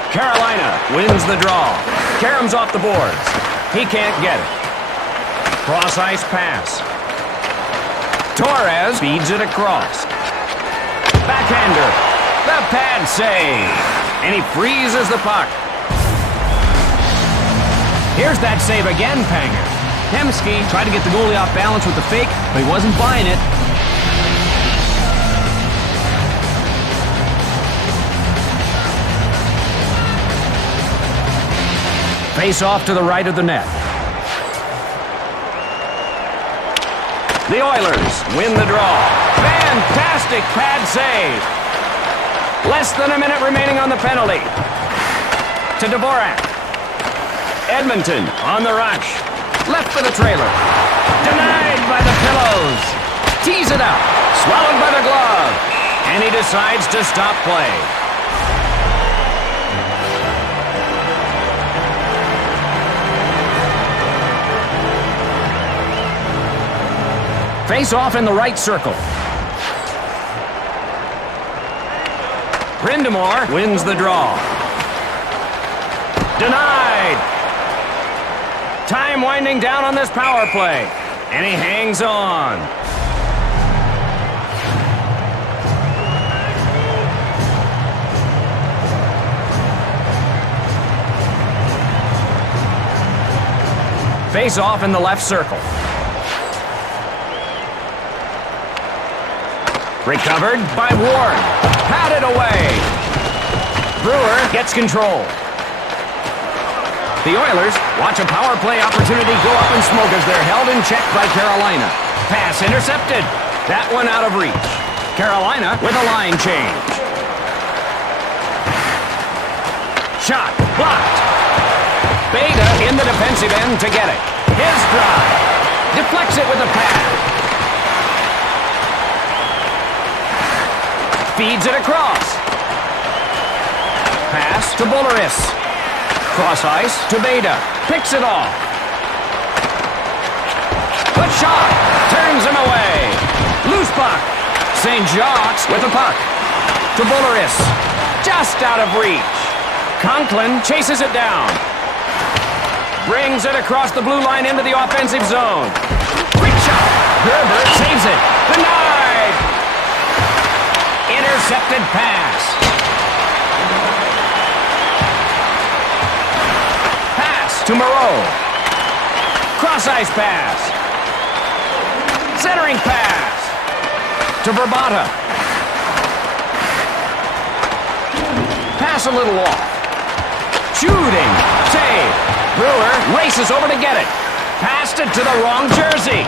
Carolina wins the draw. Karam's off the boards. He can't get it. Cross-ice pass. Torres feeds it across. Backhander. The pad save. And he freezes the puck. Here's that save again, Panger. Hemsky tried to get the goalie off balance with the fake, but he wasn't buying it. Face off to the right of the net. The Oilers win the draw. Fantastic pad save. Less than a minute remaining on the penalty. To Dvorak. Edmonton on the rush. Left for the trailer. Denied by the pillows. Tees it out. Swallowed by the glove. And he decides to stop play. Face off in the right circle. Brindamore wins the draw. Denied. Time winding down on this power play. And he hangs on. Face off in the left circle. Recovered by Ward. Patted away. Brewer gets control. The Oilers watch a power play opportunity go up in smoke as they're held in check by Carolina. Pass intercepted. That one out of reach. Carolina with a line change. Shot blocked. Beta in the defensive end to get it. His drive. Deflects it with a pad. Feeds it across. Pass to Bolaris. Cross ice to Beta. Picks it off. Good shot. Turns him away. Loose puck. St. Jacques with the puck. To Bolaris. Just out of reach. Conklin chases it down. Brings it across the blue line into the offensive zone. Quick shot. Gerber saves it. Denied. Intercepted pass. Pass to Moreau. Cross-ice pass. Centering pass. To Verbata. Pass a little off. Shooting. Save. Brewer races over to get it. Passed it to the wrong jersey.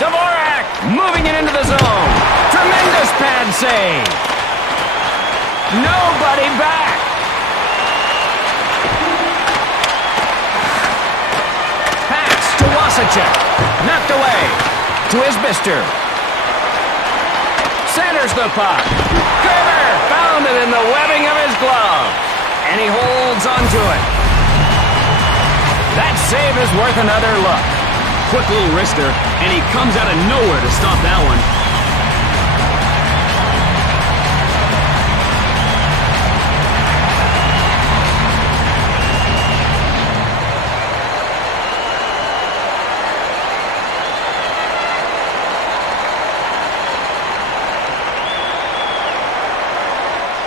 Dvorak moving it into the zone. Tremendous pad save. Nobody back. Pass to Wasicek. Knocked away. To Isbister. Centers the puck. Gerber found it in the webbing of his glove. And he holds onto it. That save is worth another look. Quick little wrister, and he comes out of nowhere to stop that one.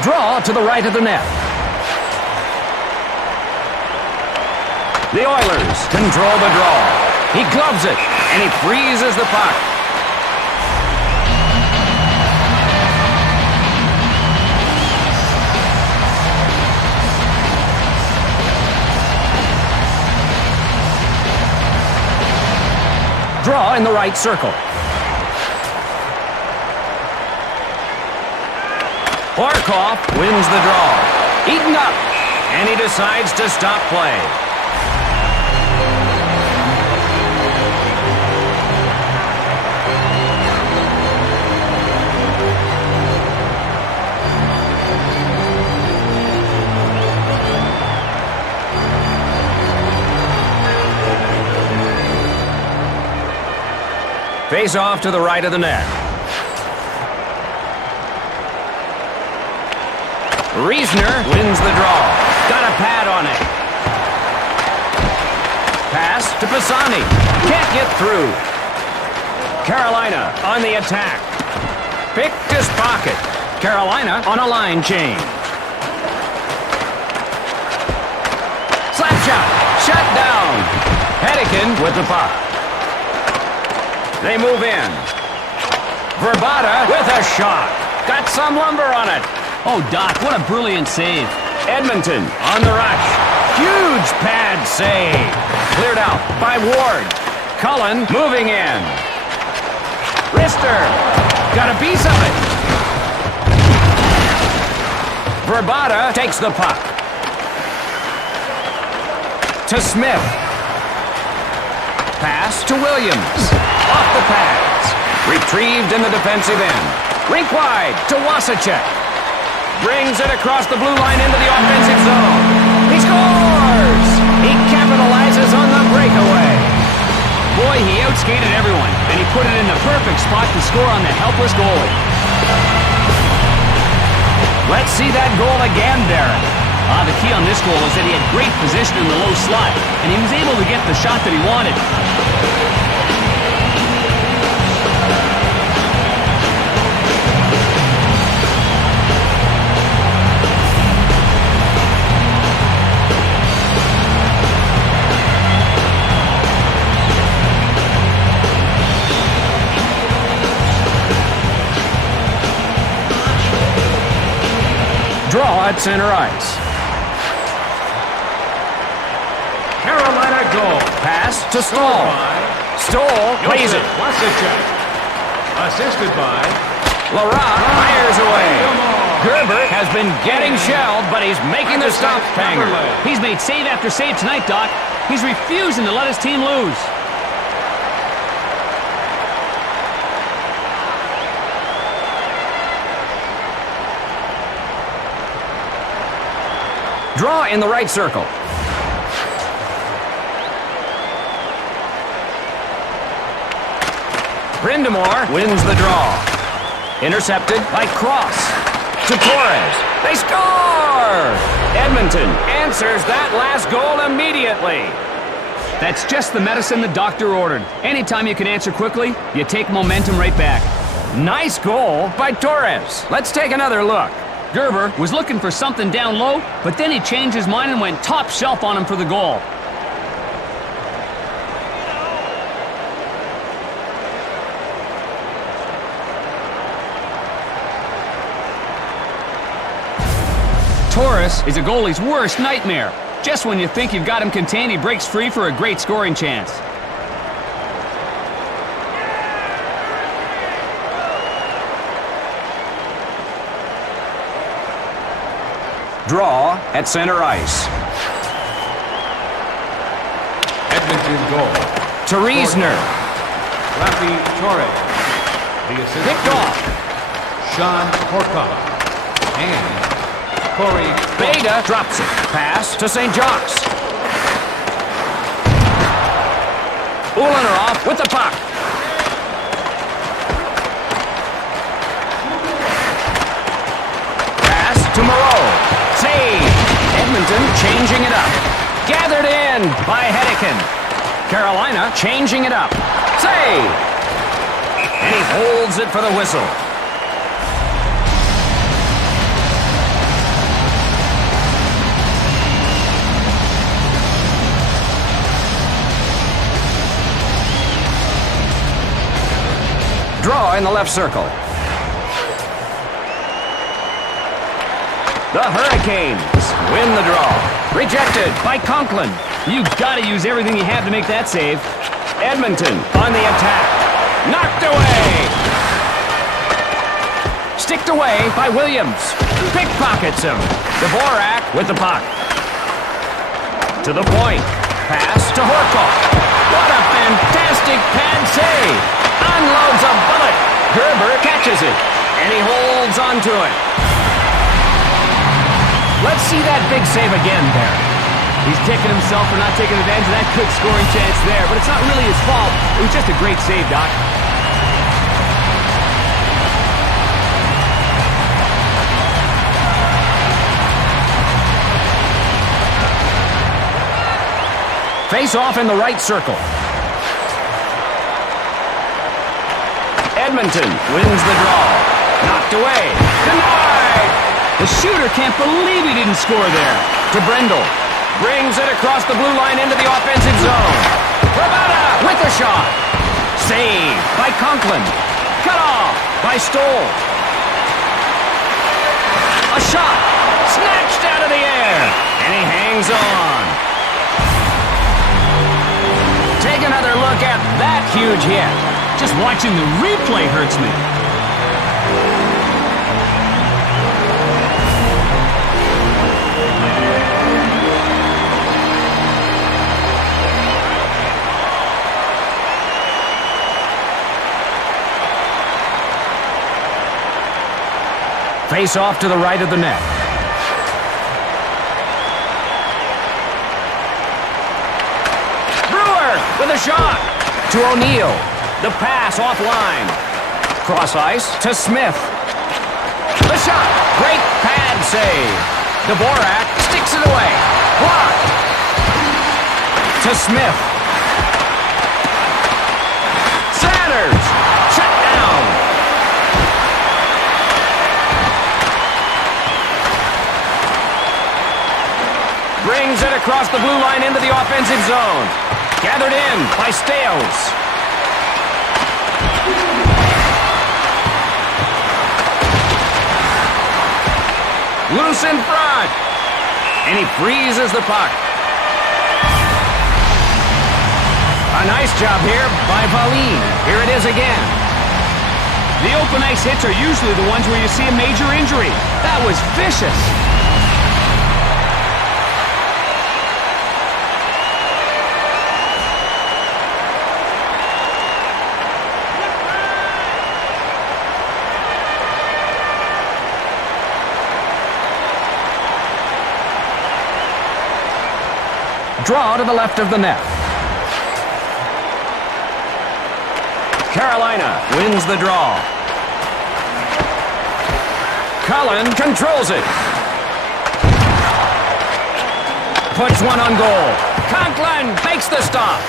Draw to the right of the net. The Oilers control the draw. He gloves it, and he freezes the puck. Draw in the right circle. Barkov wins the draw. Eaten up, and he decides to stop play. Face off to the right of the net. Riesner wins the draw. Got a pad on it. Pass to Pisani. Can't get through. Carolina on the attack. Picked his pocket. Carolina on a line change. Slap shot. Shut down. Hedican with the puck. They move in. Verbata with a shot. Got some lumber on it. Oh, Doc, what a brilliant save. Edmonton on the rush. Huge pad save. Cleared out by Ward. Cullen moving in. Rister got a piece of it. Verbata takes the puck. To Smith. Pass to Williams. Off the pads. Retrieved in the defensive end. Rink wide to Wasicek. Brings it across the blue line into the offensive zone. He scores! He capitalizes on the breakaway. Boy, he outskated everyone, and he put it in the perfect spot to score on the helpless goalie. Let's see that goal again, Darren. The key on this goal is that he had great position in the low slot, and he was able to get the shot that he wanted. Draw at center ice. Carolina goal. Pass to Stahl. Stahl plays it. Wasicek. Assisted by Larat fires away. Gerber has been getting shelled, but he's making the stop hanger. He's made save after save tonight, Doc. He's refusing to let his team lose. Draw in the right circle. Brindamore wins the draw. Intercepted by Cross. To Torres. They score! Edmonton answers that last goal immediately. That's just the medicine the doctor ordered. Anytime you can answer quickly, you take momentum right back. Nice goal by Torres. Let's take another look. Gerber was looking for something down low, but then he changed his mind and went top shelf on him for the goal. Torres is a goalie's worst nightmare. Just when you think you've got him contained, he breaks free for a great scoring chance. Draw at center ice. Edmonton goal. To Riesner. Rafi Torres. The assist. Picked off. Sean Horkoff. And Corey Beta drops it. Pass to St. Jacques. Ulanov with the puck. Pass to Moreau. Save. Edmonton changing it up. Gathered in by Hedican. Carolina changing it up. Save. And he holds it for the whistle. Draw in the left circle. The Hurricanes win the draw. Rejected by Conklin. You've got to use everything you have to make that save. Edmonton on the attack. Knocked away. Sticked away by Williams. Pickpockets him. Dvorak with the puck. To the point. Pass to Horkoff. What a fantastic pad save. Unloads a bullet. Gerber catches it. And he holds onto it. Let's see that big save again there. He's kicking himself for not taking advantage of that good scoring chance there, but it's not really his fault. It was just a great save, Doc. Face off in the right circle. Edmonton wins the draw. Knocked away. Denied! The shooter can't believe he didn't score there. To Brendel. Brings it across the blue line into the offensive zone. Rabada with the shot. Saved by Conklin. Cut off by Stoll. A shot. Snatched out of the air. And he hangs on. Take another look at that huge hit. Just watching the replay hurts me. Face off to the right of the net. Brewer with a shot. To O'Neill. The pass offline. Cross ice to Smith. The shot. Great pad save. Dvorak sticks it away. Blocked. To Smith. Sanders. Shut down. Brings it across the blue line into the offensive zone. Gathered in by Stales. Loose in front. And he freezes the puck. A nice job here by Valine. Here it is again. The open ice hits are usually the ones where you see a major injury. That was vicious. Draw to the left of the net. Carolina wins the draw. Cullen controls it. Puts one on goal. Conklin makes the stop.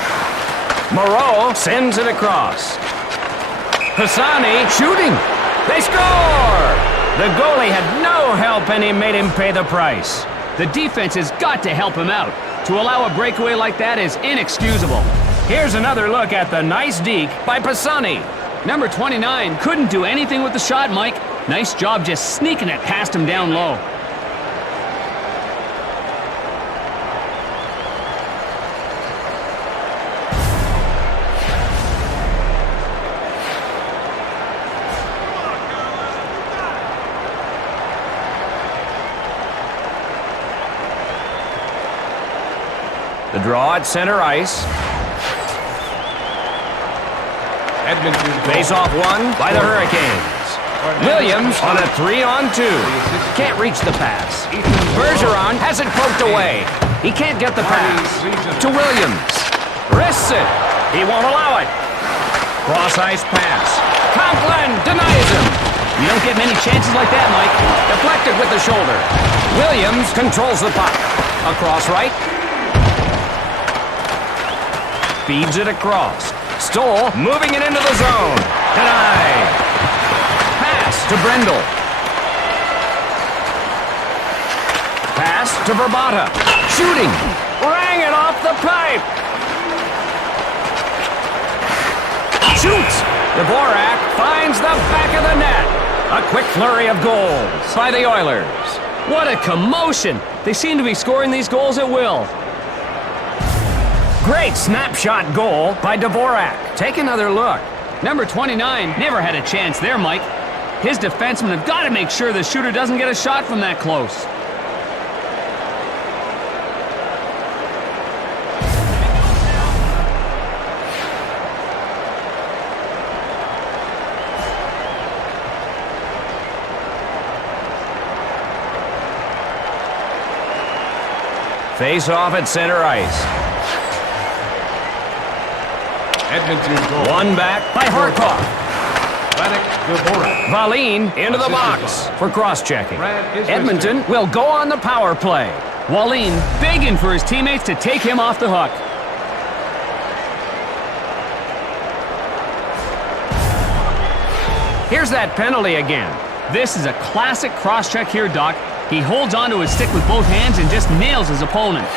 Moreau sends it across. Pisani shooting. They score! The goalie had no help and he made him pay the price. The defense has got to help him out. To allow a breakaway like that is inexcusable. Here's another look at the nice deke by Pisani. Number 29 couldn't do anything with the shot, Mike. Nice job just sneaking it past him down low. draw at center ice. Edmonton Face-off won by the Hurricanes. Williams on a 3-on-2. Can't reach the pass. Bergeron has it poked away. He can't get the pass. To Williams. Risks it. He won't allow it. Cross-ice pass. Conklin denies him. You don't get many chances like that, Mike. Deflected with the shoulder. Williams controls the puck. Across right. Feeds it across. Stoll moving it into the zone. Denied. Pass to Brindle. Pass to Verbata. Shooting. Rang it off the pipe. Shoots. Dvorak finds the back of the net. A quick flurry of goals by the Oilers. What a commotion! They seem to be scoring these goals at will. Great snapshot goal by Dvorak. Take another look. Number 29 never had a chance there, Mike. His defensemen have got to make sure the shooter doesn't get a shot from that close. Face off at center ice. Edmonton goal. One back by Harkov. Dvorak. Valine into the box for cross-checking. Brad is Edmonton will go on the power play. Wallin begging for his teammates to take him off the hook. Here's that penalty again. This is a classic cross-check here, Doc. He holds onto his stick with both hands and just nails his opponent.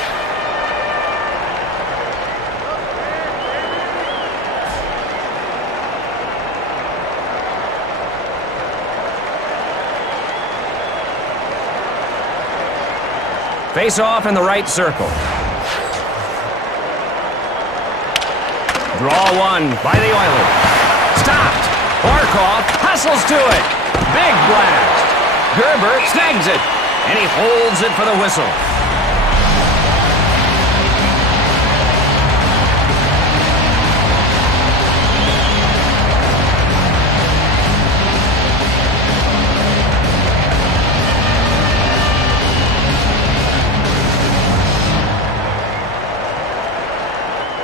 Face off in the right circle. Draw one by the Oilers. Stopped. Barkov hustles to it. Big blast. Gerber snags it. And he holds it for the whistle.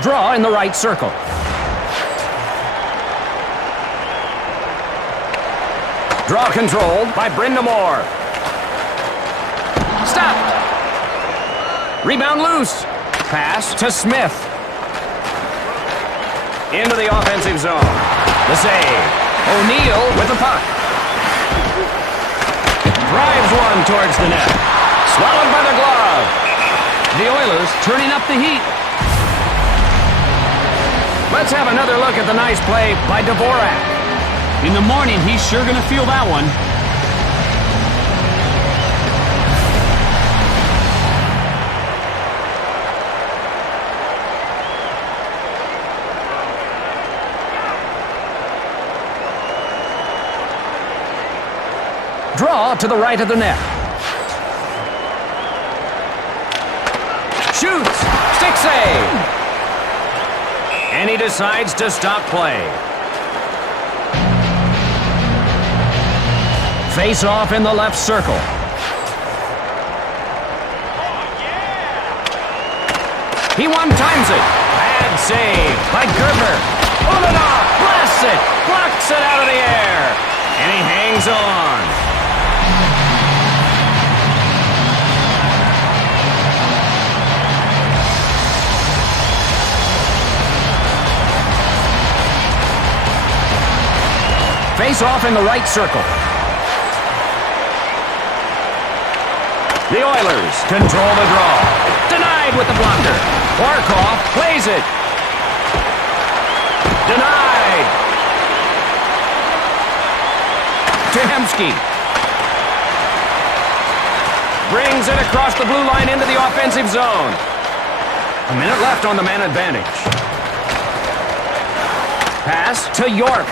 Draw in the right circle. Draw controlled by Brindamore. Stopped. Rebound loose. Pass to Smith. Into the offensive zone. The save. O'Neill with the puck. Drives one towards the net. Swallowed by the glove. The Oilers turning up the heat. Let's have another look at the nice play by Dvorak. In the morning, he's sure going to feel that one. Draw to the right of the net. Shoots. Stick save. And he decides to stop play. Face off in the left circle. He one-times it. Bad save by Gerber. Ulanov blasts it. Blocks it out of the air. And he hangs on. Face off in the right circle. The Oilers control the draw. Denied with the blocker. Barkov plays it. Denied. Tehemsky brings it across the blue line into the offensive zone. A minute left on the man advantage. Pass to York.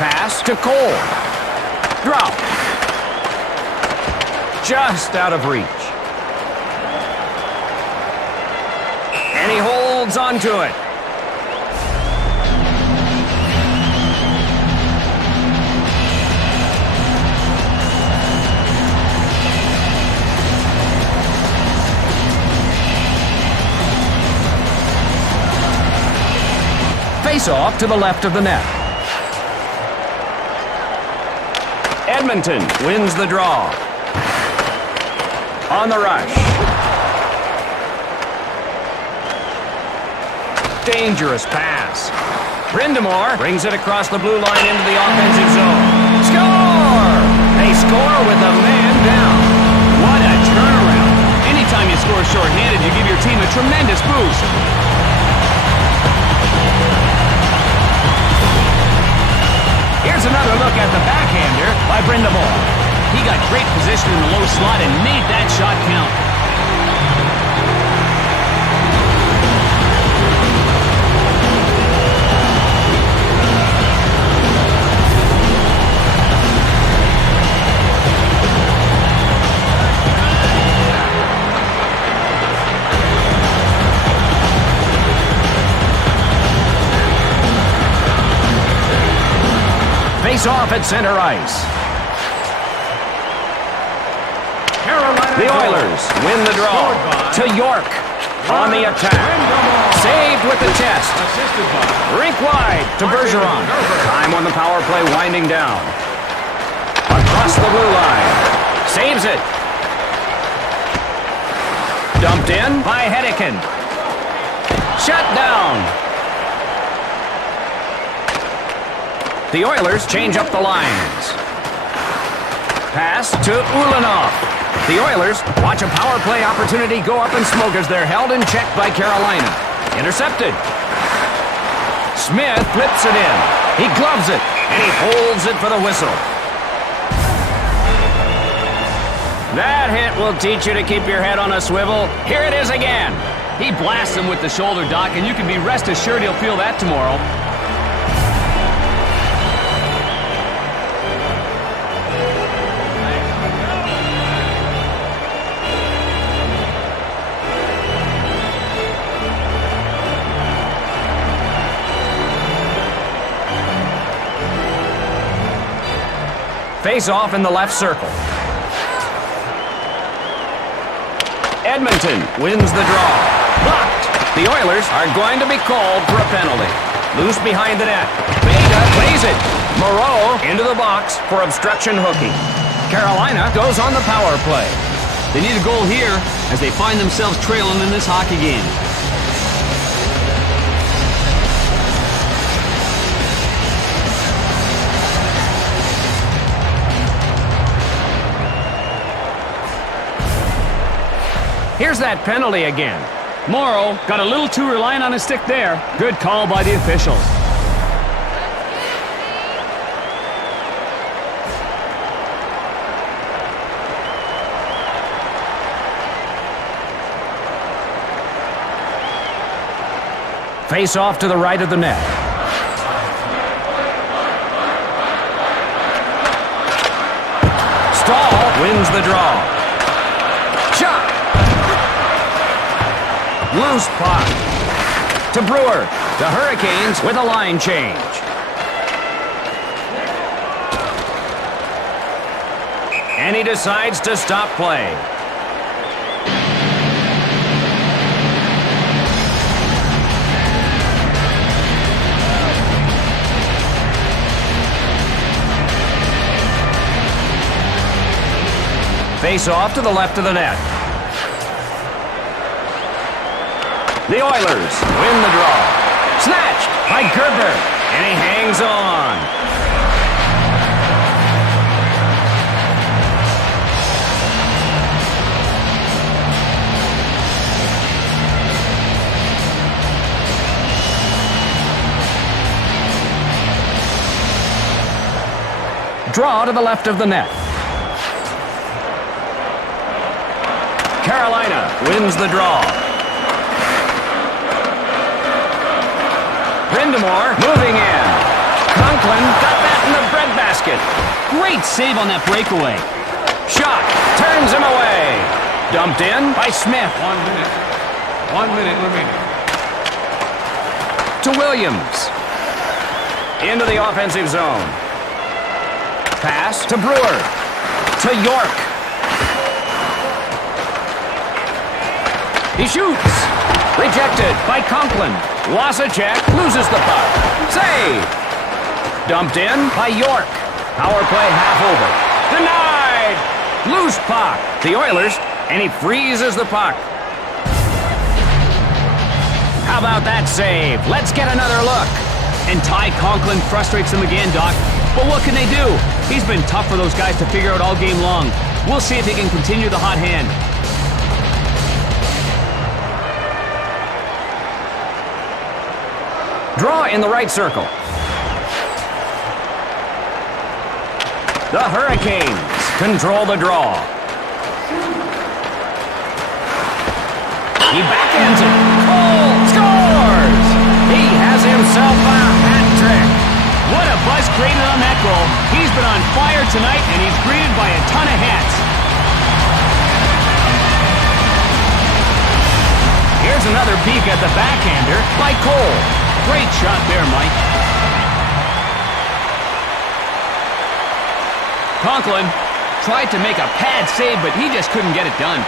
Pass to Cole. Drop. Just out of reach. adds on to it. Face off to the left of the net. Edmonton wins the draw. On the rush. Dangerous pass. Brindamore brings it across the blue line into the offensive zone. Score! They score with a man down. What a turnaround. Anytime you score shorthanded, you give your team a tremendous boost. Here's another look at the backhander by Brindamore. He got great position in the low slot and made that shot count. Face off at center ice. The Oilers win the draw. To York on the attack. Saved with the chest. Rink wide to Bergeron. Time on the power play winding down. Across the blue line. Saves it. Dumped in by Hedican. Shut down. The Oilers change up the lines. Pass to Ulanov. The Oilers watch a power play opportunity go up in smoke as they're held in check by Carolina. Intercepted. Smith flips it in. He gloves it, and he holds it for the whistle. That hit will teach you to keep your head on a swivel. Here it is again. He blasts him with the shoulder, Doc, and you can be rest assured he'll feel that tomorrow. Face off in the left circle. Edmonton wins the draw. Blocked. The Oilers are going to be called for a penalty. Loose behind the net. Beta plays it. Moreau into the box for obstruction hooking. Carolina goes on the power play. They need a goal here as they find themselves trailing in this hockey game. Here's that penalty again. Morrow got a little too reliant on his stick there. Good call by the officials. Face off to the right of the net. Stahl wins the draw. Shot! Loose puck. To Brewer. The Hurricanes with a line change. And he decides to stop play. Face off to the left of the net. The Oilers win the draw. Snatched by Gerber, and he hangs on. Draw to the left of the net. Carolina wins the draw. Brindamore moving in. Conklin got that in the breadbasket. Great save on that breakaway. Shot. Turns him away. Dumped in by Smith. 1 minute. 1 minute remaining. to Williams. Into the offensive zone. Pass to Brewer. To York. He shoots. Rejected by Conklin. Wasacek loses the puck. Save. Dumped in by York. Power play half over. Denied. Loose puck. The Oilers, and he freezes the puck. How about that save? Let's get another look. And Ty Conklin frustrates them again, Doc. But what can they do? He's been tough for those guys to figure out all game long. We'll see if he can continue the hot hand. Draw in the right circle. The Hurricanes control the draw. He backhands it. Cole scores! He has himself a hat trick. What a buzz created on that goal. He's been on fire tonight, and he's greeted by a ton of hats. Here's another peek at the backhander by Cole. Great shot there, Mike. Conklin tried to make a pad save, but he just couldn't get it done.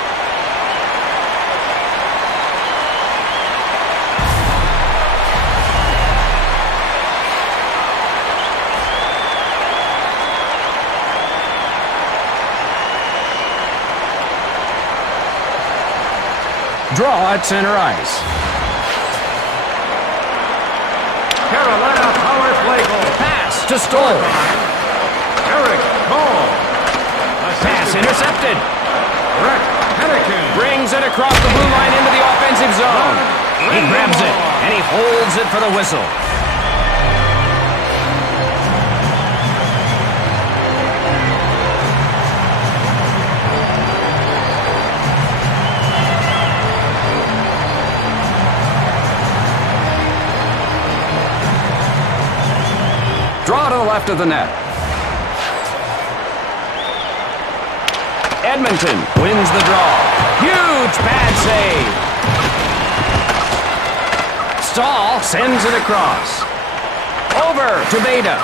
Draw at center ice. Carolina power play goal. Pass to Stoll. Eric Cole. Pass intercepted. Gretzky Brings it across the blue line into the offensive zone. He grabs it, and he holds it for the whistle. Draw to the left of the net. Edmonton wins the draw. Huge pad save. Stahl sends it across. Over to Beta.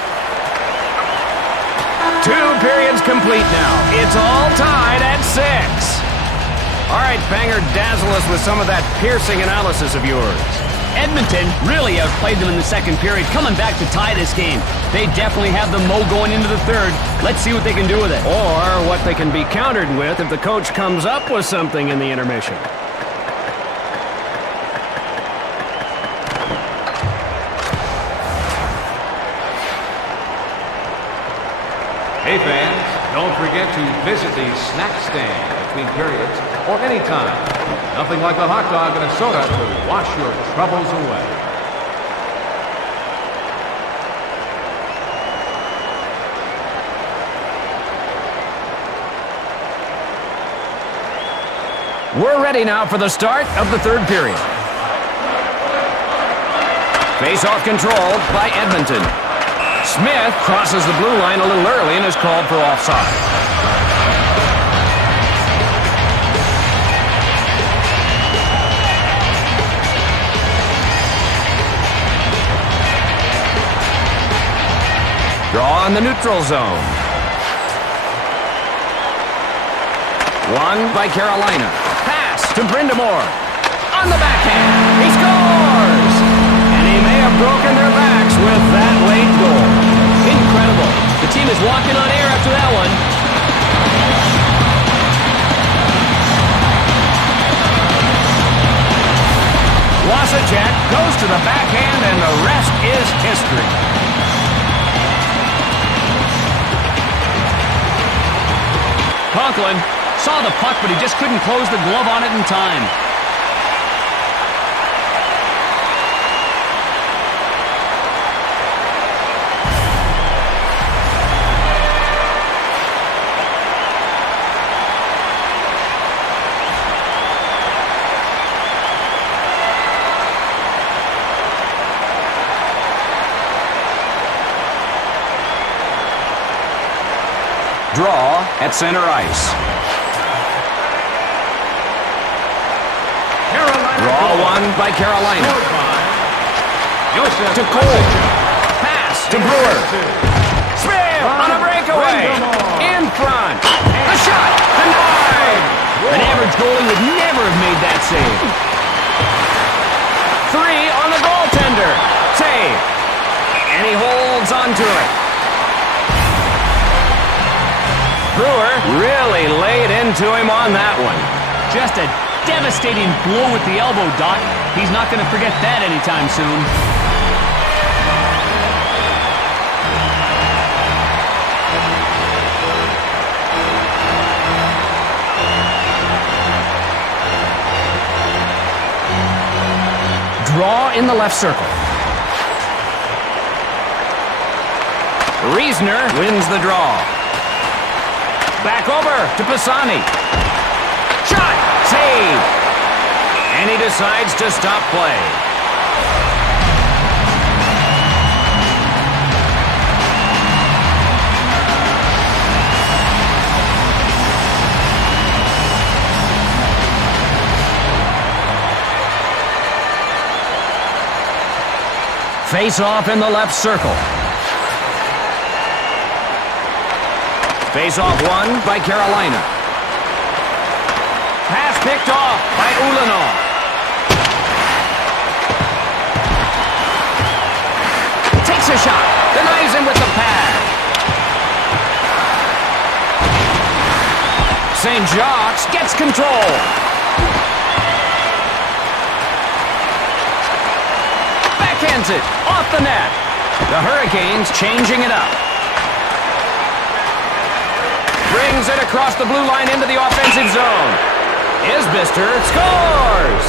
2 periods complete now. It's all tied at 6. All right, Banger, dazzle us with some of that piercing analysis of yours. Edmonton really outplayed them in the second period, coming back to tie this game. They definitely have the mo going into the third. Let's see what they can do with it. Or what they can be countered with if the coach comes up with something in the intermission. Hey fans, don't forget to visit the snack stand between periods or anytime. Nothing like a hot dog and a soda to wash your troubles away. We're ready now for the start of the third period. Face-off controlled by Edmonton. Smith crosses the blue line a little early and is called for offside. Draw in the neutral zone. Won by Carolina. Pass to Brindamore. On the backhand. He scores! And he may have broken their backs with that late goal. Incredible. The team is walking on air after that one. Wasacek goes to the backhand, and the rest is history. Conklin saw the puck, but he just couldn't close the glove on it in time. Draw at center ice. Draw won by Carolina. To Cole. Pass to Brewer. Smith on a breakaway. In front. The shot. Denied. An average goalie would never have made that save. 3 on the goaltender. Save. And he holds onto it. Brewer really laid into him on that one. Just a devastating blow with the elbow, Doc. He's not going to forget that anytime soon. Draw in the left circle. Reisner wins the draw. Back over to Pisani. Shot! Save! And he decides to stop play. Face off in the left circle. Face off won by Carolina. Pass picked off by Ulanov. Takes a shot. Denies him with the pad. St. Jacques gets control. Backhands it off the net. The Hurricanes changing it up. Brings it across the blue line into the offensive zone. Isbister scores!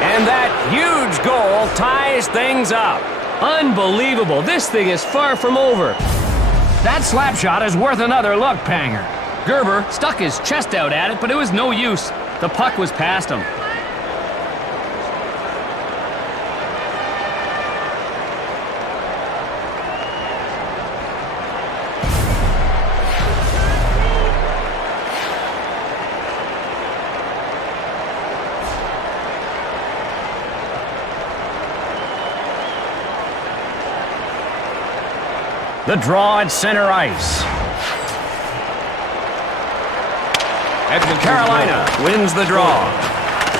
And that huge goal ties things up. Unbelievable. This thing is far from over. That slap shot is worth another look, Panger. Gerber stuck his chest out at it, but it was no use. The puck was past him. The draw at center ice. Carolina wins the draw.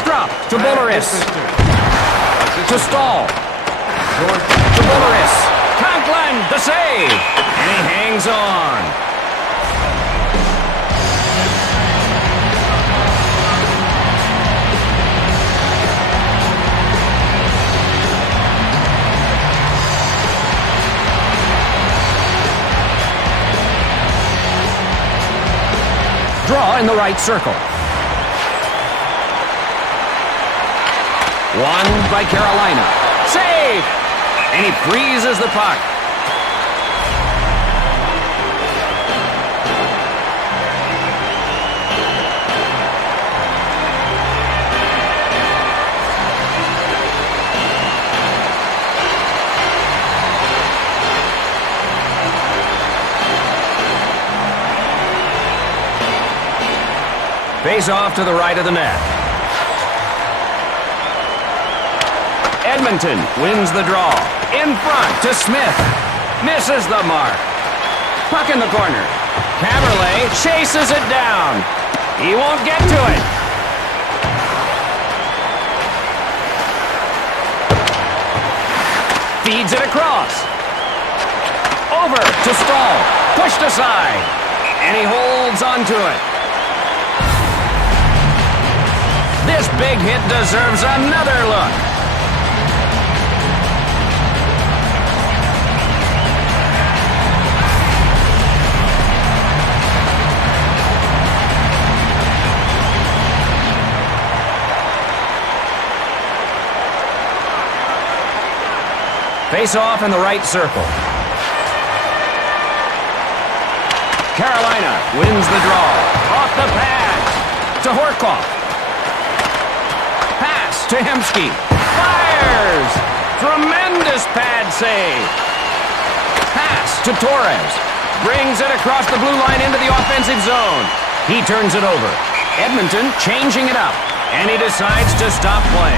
Drop to Bullaris. To Stahl. To Bullaris. Conklin, the save. And he hangs on. Draw in the right circle. Won by Carolina. Save! And he freezes the puck. Face off to the right of the net. Edmonton wins the draw. In front to Smith. Misses the mark. Puck in the corner. Caberlet chases it down. He won't get to it. Feeds it across. Over to Stahl. Pushed aside. And he holds onto it. This big hit deserves another look. Face off in the right circle. Carolina wins the draw. Off the pad to Horkoff. To Hemsky. Fires! Tremendous pad save. Pass to Torres. Brings it across the blue line into the offensive zone. He turns it over. Edmonton changing it up. And he decides to stop play.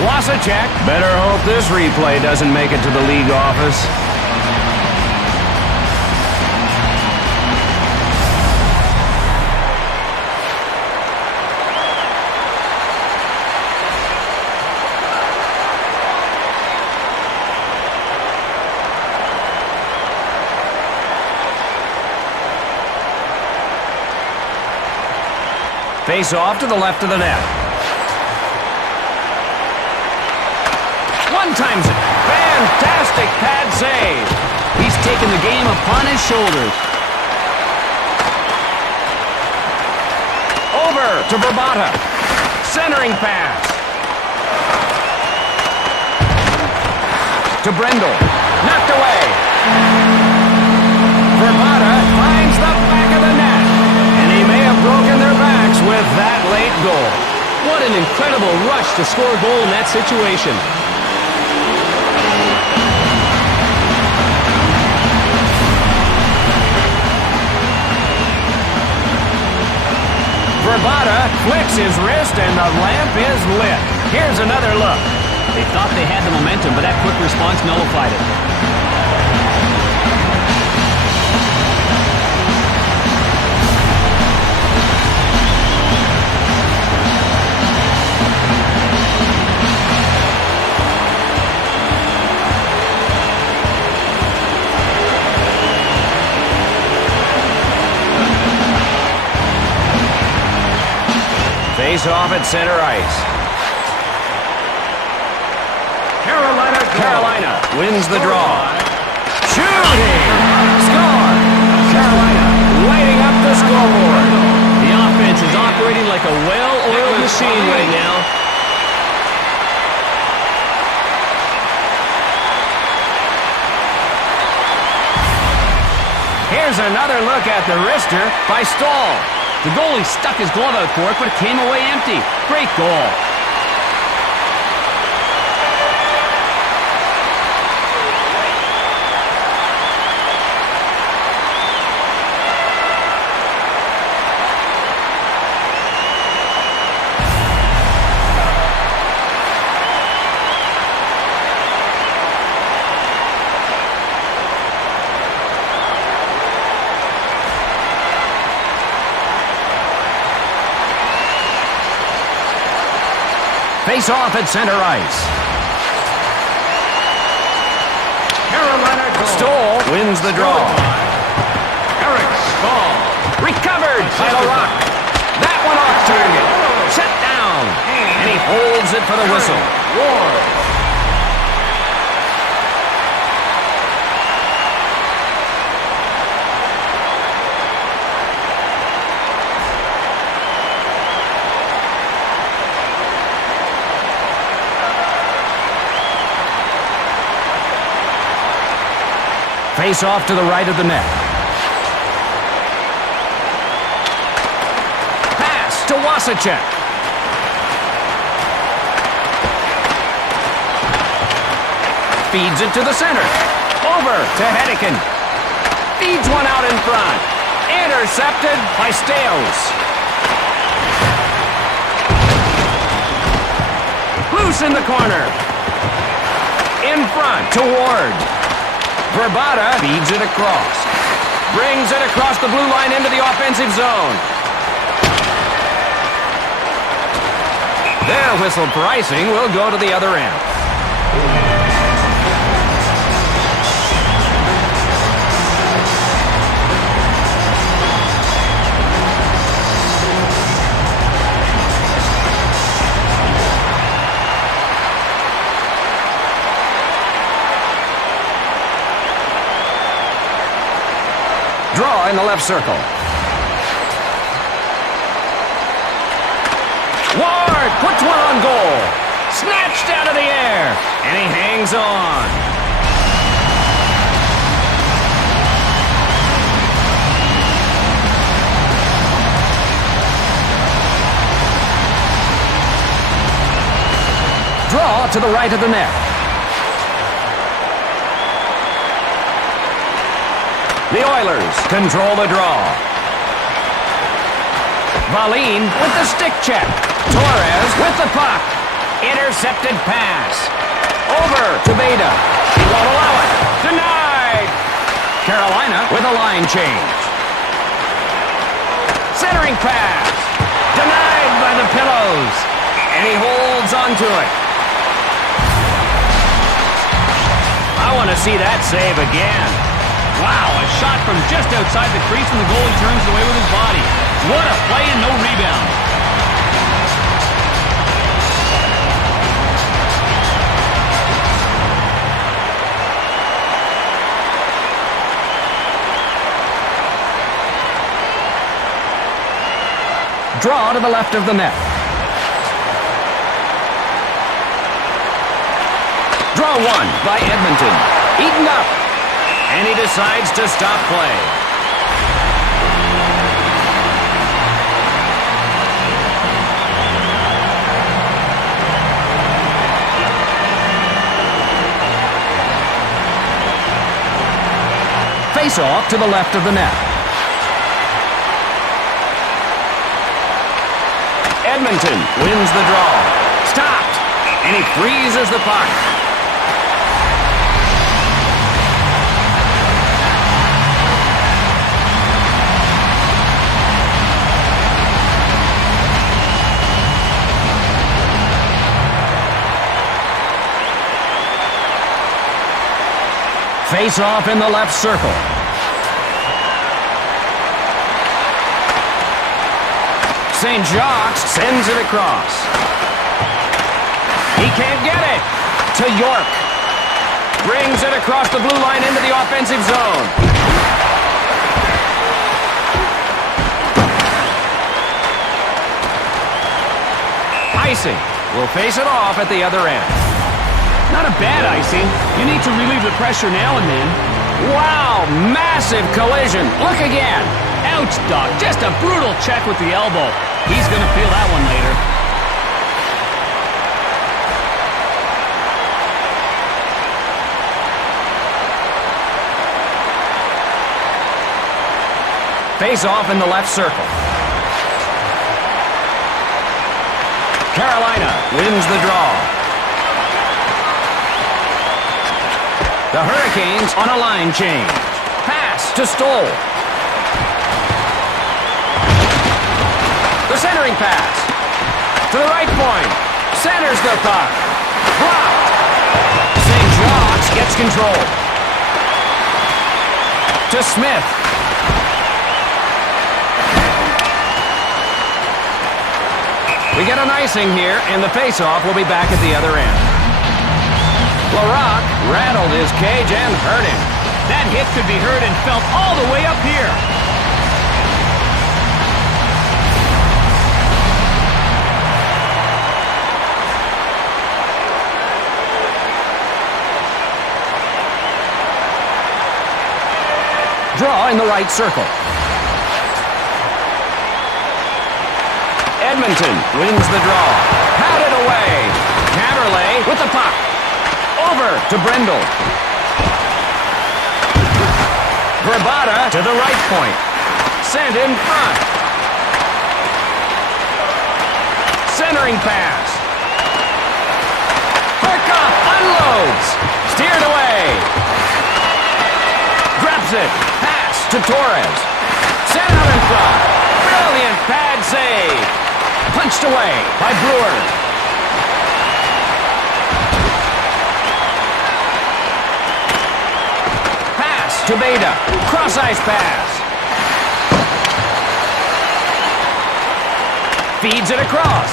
Wasacek. Better hope this replay doesn't make it to the league office. Face off to the left of the net. One times it. Fantastic pad save. He's taken the game upon his shoulders. Over to Verbata. Centering pass. To Brendel. Knocked away. Verbata finds the back of the net. And he may have broken their backs with that late goal. What an incredible rush to score a goal in that situation. Verbata flicks his wrist and the lamp is lit. Here's another look. They thought they had the momentum, but that quick response nullified it. Face off at center ice. Carolina wins the draw. Shooting! Score! Carolina lighting up the scoreboard. The offense is operating like a well-oiled machine right now. Here's another look at the wrister by Stahl. The goalie stuck his glove out for it, but it came away empty. Great goal. Face off at center ice. Carolina goal. Stoll wins the draw. Eric Stahl. Recovered by LaRock. That one off target. Set down. And he holds it for the whistle. Ward. Face off to the right of the net. Pass to Wasacek. Feeds it to the center. Over to Hedican. Feeds one out in front. Intercepted by Stales. Loose in the corner. In front to Ward. Verbata feeds it across. Brings it across the blue line into the offensive zone. Their whistle for icing will go to the other end. Draw in the left circle. Ward puts one on goal. Snatched out of the air. And he hangs on. Draw to the right of the net. The Oilers control the draw. Valine with the stick check. Torres with the puck. Intercepted pass. Over to Beta. He won't allow it. Denied. Carolina with a line change. Centering pass. Denied by the Pillows. And he holds onto it. I want to see that save again. Wow, a shot from just outside the crease and the goalie turns away with his body. What a play and no rebound. Draw to the left of the net. Draw one by Edmonton. Eaten up. And he decides to stop play. Face off to the left of the net. Edmonton wins the draw. Stopped. And he freezes the puck. Face off in the left circle. St. Jacques sends it across. He can't get it. To York. Brings it across the blue line into the offensive zone. Icing will face it off at the other end. Not a bad icing. You need to relieve the pressure now and then. Wow, massive collision. Look again. Ouch, Doc. Just a brutal check with the elbow. He's going to feel that one later. Face off in the left circle. Carolina wins the draw. The Hurricanes on a line change. Pass to Stoll. The centering pass. To the right point. Centers the puck. Blocked. St. Jacques gets control. To Smith. We get an icing here, and the face-off will be back at the other end. Larocque rattled his cage and hurt him. That hit could be heard and felt all the way up here. Draw in the right circle. Edmonton wins the draw. Pounded away. Caberlet with the puck. Over to Brendel. Verbata to the right point. Sent in front. Centering pass. Harkoff unloads. Steered away. Grabs it. Pass to Torres. Sent out in front. Brilliant pad save. Punched away by Brewer. Pass to Beta. Cross-ice pass. Feeds it across.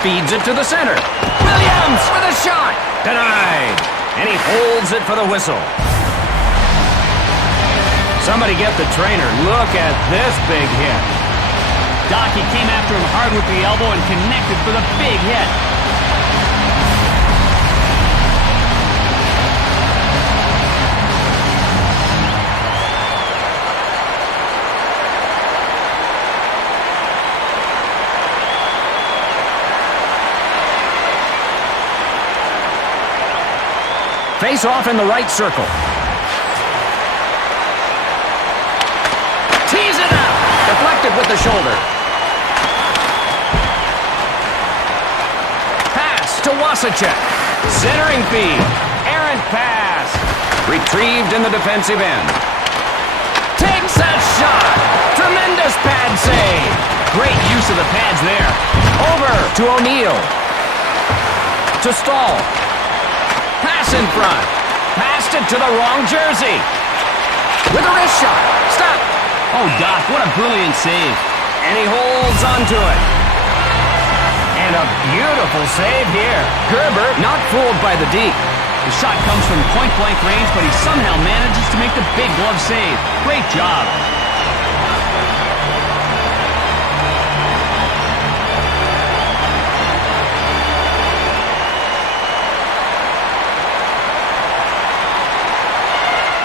Feeds it to the center. Williams with a shot. Denied. And he holds it for the whistle. Somebody get the trainer. Look at this big hit. Doc, he came after him hard with the elbow and connected for the big hit. Face off in the right circle. Tees it up. Deflected with the shoulder. to Wasicek. Centering feed. Errant pass. Retrieved in the defensive end. Takes a shot. Tremendous pad save. Great use of the pads there. Over to O'Neill. To Stahl. Pass in front. Passed it to the wrong jersey. With a wrist shot. Stop. Oh, Doc, what a brilliant save. And he holds onto it. And a beautiful save here. Gerber not fooled by the deep. The shot comes from point-blank range, but he somehow manages to make the big glove save. Great job.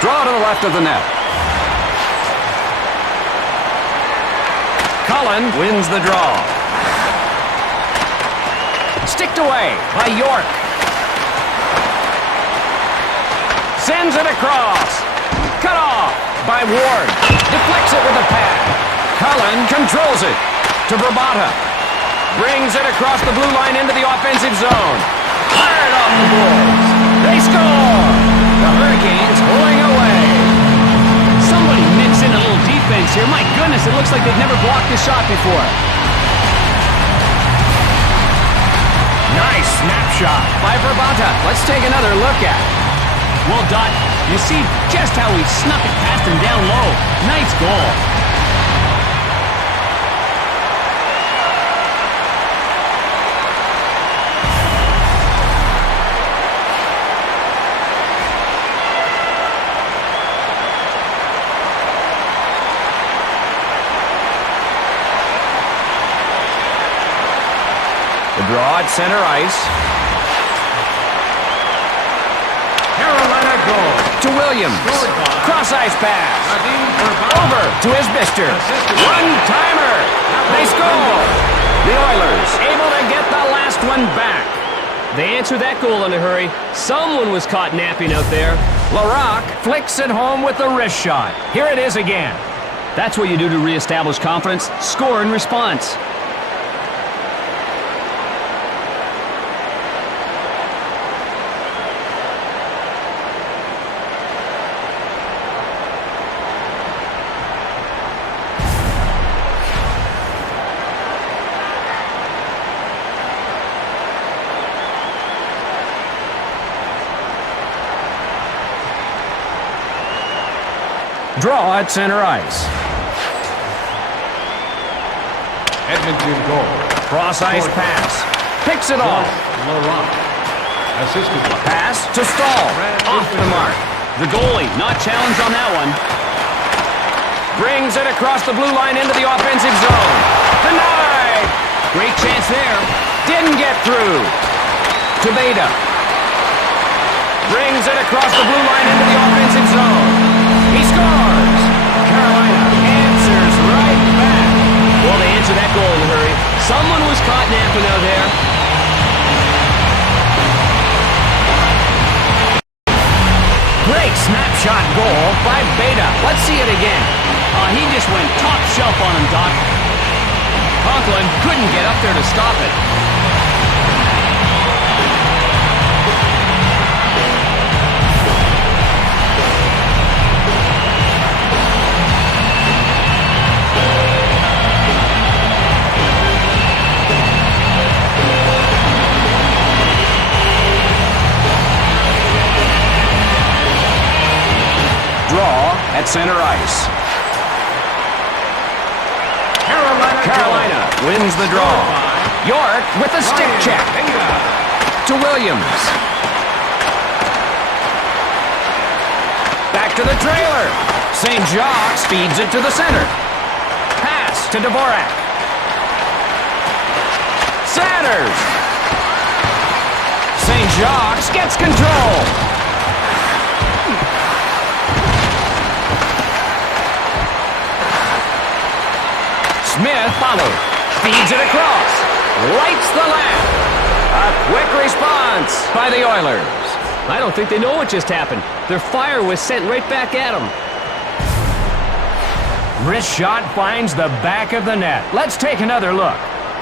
Draw to the left of the net. Cullen wins the draw. Sticked away by York. Sends it across. Cut off by Ward. Deflects it with a pad. Cullen controls it to Verbata. Brings it across the blue line into the offensive zone. Fired off the Bulls. They score! The Hurricanes pulling away. Somebody mix in a little defense here. My goodness, it looks like they've never blocked a shot before. Nice snapshot by Verbata. Let's take another look at it. Well, Doc, you see just how he snuck it past him down low. Nice goal. The draw at center ice. Carolina goal. To Williams. Cross-ice pass. Over to Isbister. One-timer. They score. The Oilers able to get the last one back. They answered that goal in a hurry. Someone was caught napping out there. LaRocque flicks it home with the wrist shot. Here it is again. That's what you do to reestablish confidence. Score in response. Draw at center ice. Edmonton goal. Cross-ice pass. Picks it off. LaRocque. Assisted by Pass to Stahl. Off the mark. The goalie not challenged on that one. Brings it across the blue line into the offensive zone. Denied. Great chance there. Didn't get through. To Beta. Brings it across the blue line into the offensive zone. He scores. Carolina answers right back. Well, they answered that goal in a hurry. Someone was caught napping out there. Great snapshot goal by Beta. Let's see it again. He just went top shelf on him, Doc. Conklin couldn't get up there to stop it. Draw at center ice. Carolina wins the draw. York with a stick check. To Williams. Back to the trailer. St. Jacques feeds it to the center. Pass to Dvorak. Centers. St. Jacques gets control. Smith follows. Feeds it across. Lights the lamp. A quick response by the Oilers. I don't think they know what just happened. Their fire was sent right back at them. Wrist shot finds the back of the net. Let's take another look.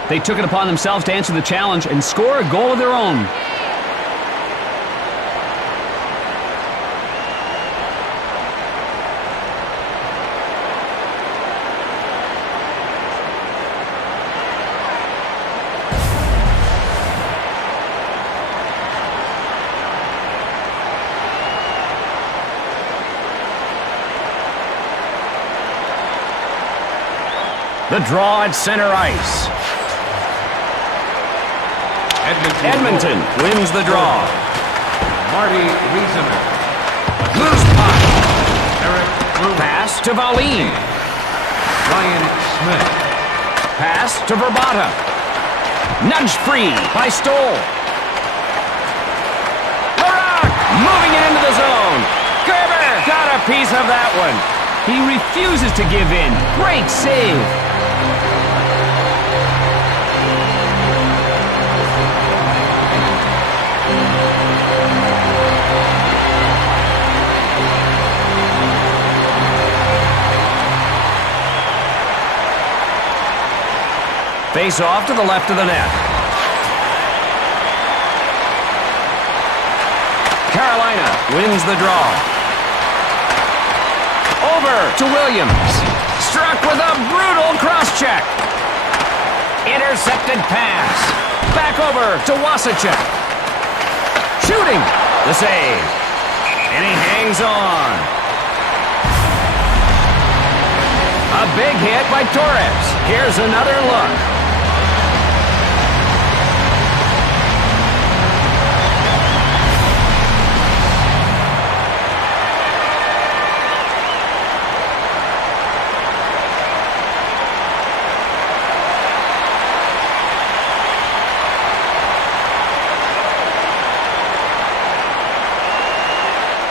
They took it upon themselves to answer the challenge and score a goal of their own. The draw at center ice. Edmonton wins the draw. Marty Riesener. Loose puck. Eric Brewer. Pass to Valine. Ryan Smith. Pass to Verbata. Nudge free by Stoll. Larock moving it into the zone. Gerber got a piece of that one. He refuses to give in. Great save. Face off to the left of the net. Carolina wins the draw. Over to Williams. Struck with a brutal cross-check. Intercepted pass. Back over to Wasicek. Shooting. The save. And he hangs on. A big hit by Torres. Here's another look.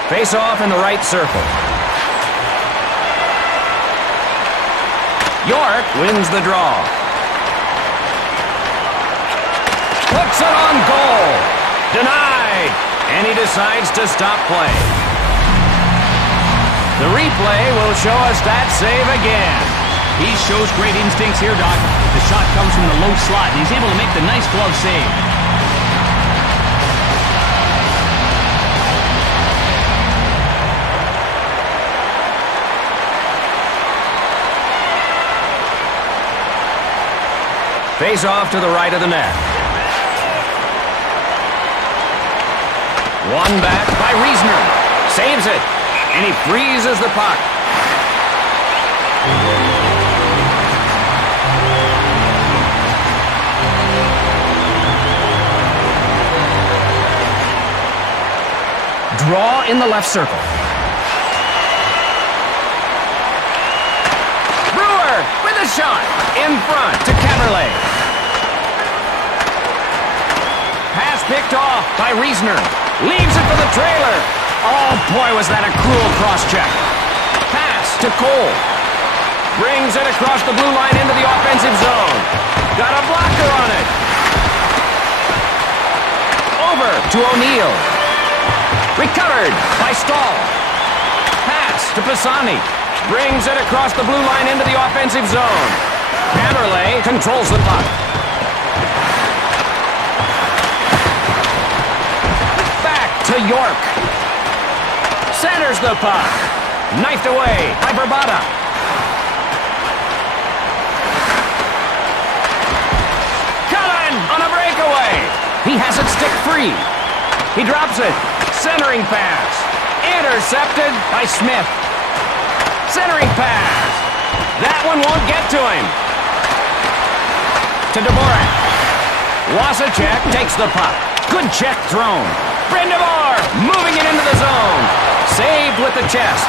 Face off in the right circle. York wins the draw. Puts it on goal. Denied. And he decides to stop play. The replay will show us that save again. He shows great instincts here, Doc. The shot comes from the low slot, and he's able to make the nice glove save. Face off to the right of the net. One back by Riesener. Saves it. And he freezes the puck. Draw in the left circle. Brewer with a shot. In front to Caberlet. Pass picked off by Riesener. Leaves it for the trailer. Oh, boy, was that a cruel cross-check. Pass to Cole. Brings it across the blue line into the offensive zone. Got a blocker on it. Over to O'Neill. Recovered by Stahl. Pass to Pisani. Brings it across the blue line into the offensive zone. Caberlet controls the puck. Back to York. Centers the puck. Knifed away by Verbata. Cullen on a breakaway. He has it stick free. He drops it. Centering pass. Intercepted by Smith. Centering pass. That one won't get to him. To Dvorak. Wasicek takes the puck. Good check thrown. Brind'Amour moving it into the zone. Saved with the chest.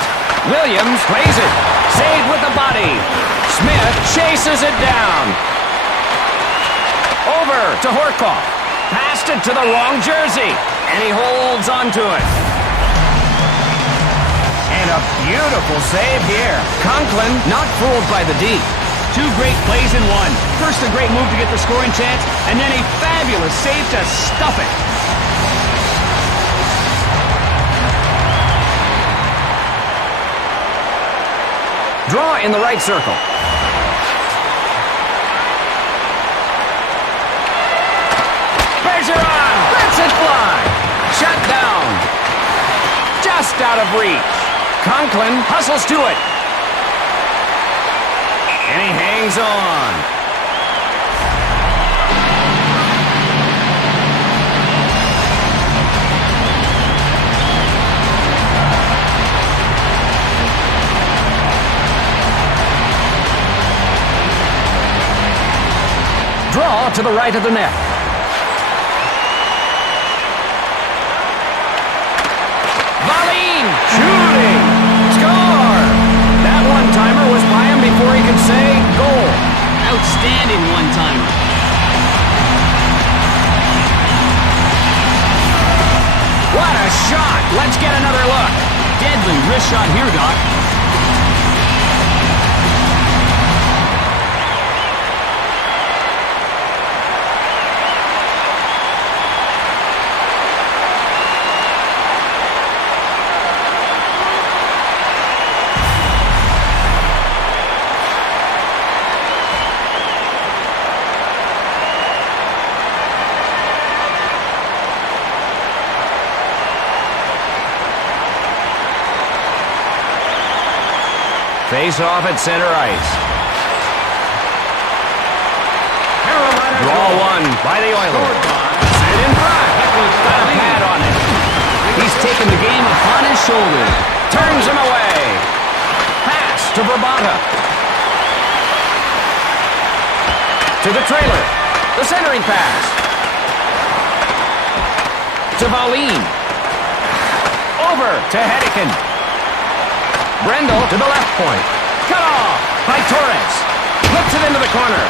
Williams plays it. Saved with the body. Smith chases it down. Over to Horkoff. Passed it to the wrong jersey. And he holds on to it. And a beautiful save here. Conklin not fooled by the D. Two great plays in one. First, a great move to get the scoring chance, and then a fabulous save to stuff it. Draw in the right circle. just out of reach. Conklin hustles to it. And he hangs on. Draw to the right of the net. Valine shooting. Score! That one-timer was by him before he could say goal. Outstanding one-timer. What a shot! Let's get another look. Deadly wrist shot here, Doc. Face off at center ice. Draw one by the Oilers. Set in front. Got a pad on it. He's taken the game upon his shoulders. Turns him away. Pass to Verbata. To the trailer. The centering pass. To Valine. Over to Hedican. Brendel to the left point. Cut off by Torres. Flips it into the corner.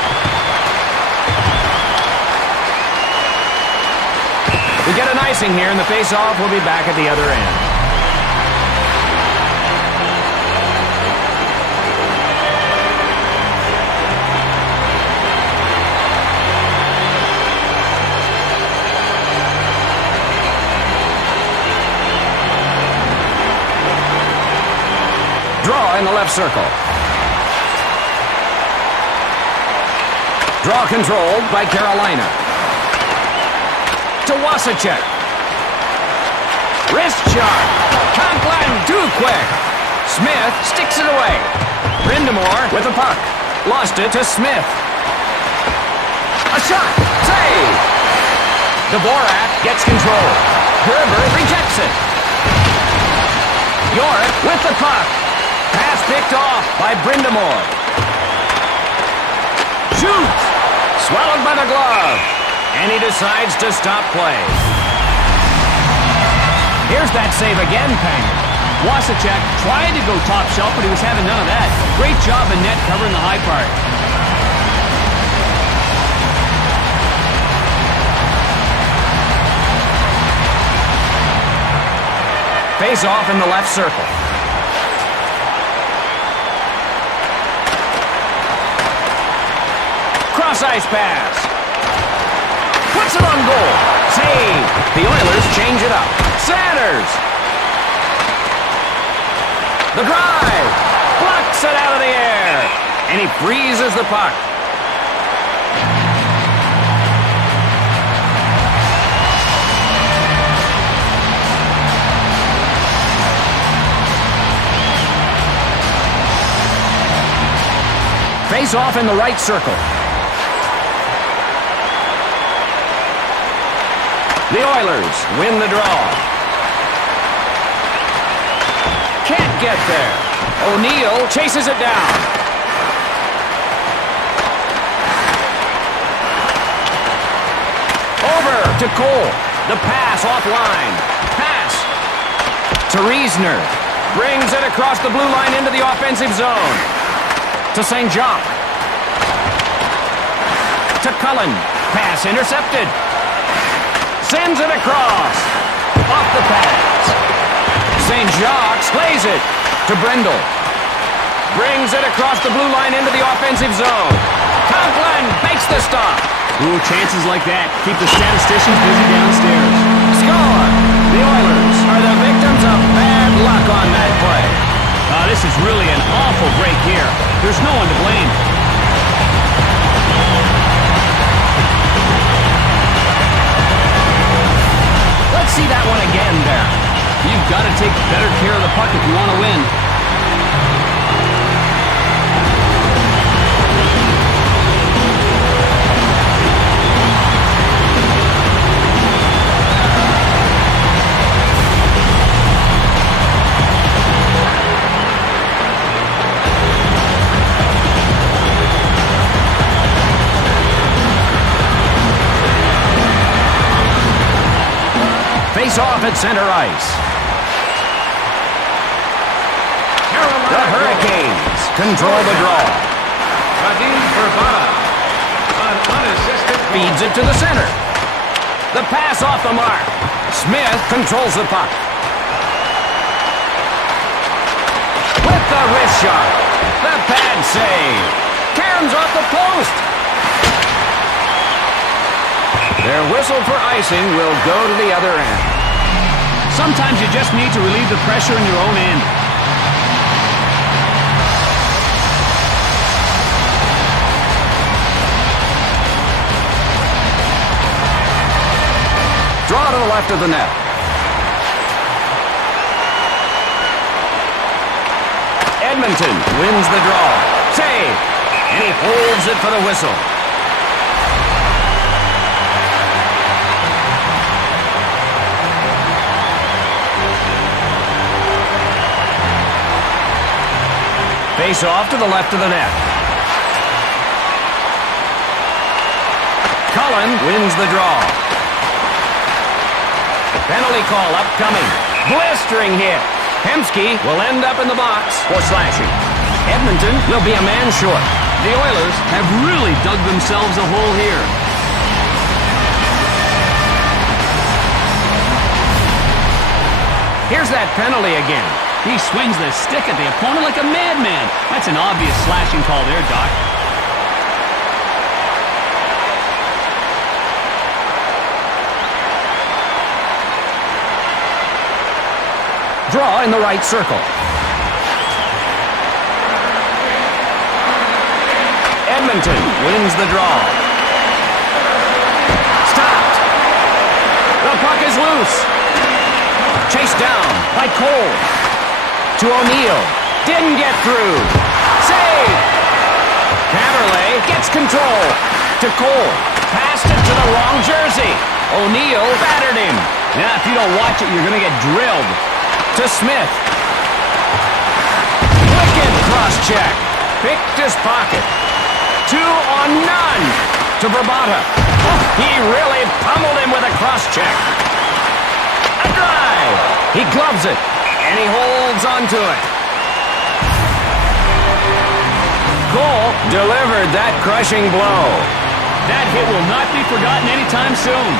We get an icing here, and the face-off will be back at the other end. Draw in the left circle. Draw controlled by Carolina. To Wasacek. Wrist shot. Conklin too quick. Smith sticks it away. Brindamore with the puck. Lost it to Smith. A shot. Save. Dvorak gets control. Gerber rejects it. York with the puck. Pass picked off by Brindamore. Shoots! Swallowed by the glove. And he decides to stop play. Here's that save again, Panger. Wasacek tried to go top shelf, but he was having none of that. Great job in net covering the high part. Face off in the left circle. Cross-ice pass. Puts it on goal. Save. The Oilers change it up. Sanders. The drive. Blocks it out of the air. And he freezes the puck. Face off in the right circle. The Oilers win the draw. Can't get there. O'Neill chases it down. Over to Cole. The pass offline. Pass to Reisner. Brings it across the blue line into the offensive zone. To St. Jacques. To Cullen. Pass intercepted. Sends it across. Off the pass. St. Jacques plays it to Brendel. Brings it across the blue line into the offensive zone. Conklin makes the stop. Ooh, chances like that keep the statisticians busy downstairs. Score! The Oilers are the victims of bad luck on that play. This is really an awful break here. There's no one to blame. Let's see that one again there. You've got to take better care of the puck if you want to win. Face off at center ice. The Hurricanes control the draw. Vadim Verbata. An unassisted Feeds it to the center. The pass off the mark. Smith controls the puck. With the wrist shot. The pad save. Cairns off the post. Their whistle for icing will go to the other end. Sometimes you just need to relieve the pressure in your own end. Draw to the left of the net. Edmonton wins the draw. Save. And he holds it for the whistle. Face off to the left of the net. Cullen wins the draw. Penalty call upcoming. Blistering hit. Hemsky will end up in the box for slashing. Edmonton will be a man short. The Oilers have really dug themselves a hole here. Here's that penalty again. He swings the stick at the opponent like a madman. That's an obvious slashing call there, Doc. Draw in the right circle. Edmonton wins the draw. Stopped. The puck is loose. Chased down by Cole. To O'Neill. Didn't get through. Save! Caberlet gets control. To Cole. Passed it to the wrong jersey. O'Neill battered him. Yeah, if you don't watch it, you're going to get drilled. To Smith. Wicked cross-check. Picked his pocket. 2 on none. To Verbata. He really pummeled him with a cross-check. A drive. He gloves it. And he holds onto it. Cole delivered that crushing blow. That hit will not be forgotten anytime soon.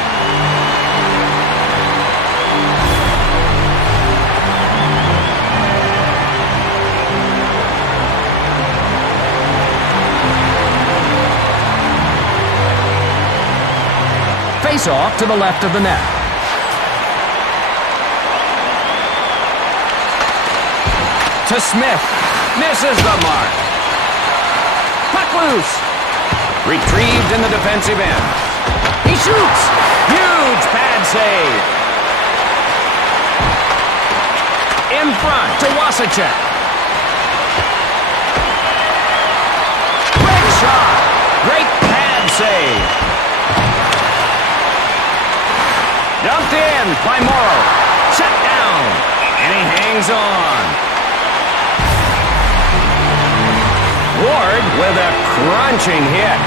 Face off to the left of the net. To Smith. Misses the mark. Puck loose. Retrieved in the defensive end. He shoots. Huge pad save. In front to Wasacek. Great shot. Great pad save. Dumped in by Morrow. Shut down. And he hangs on. Ward with a crunching hit.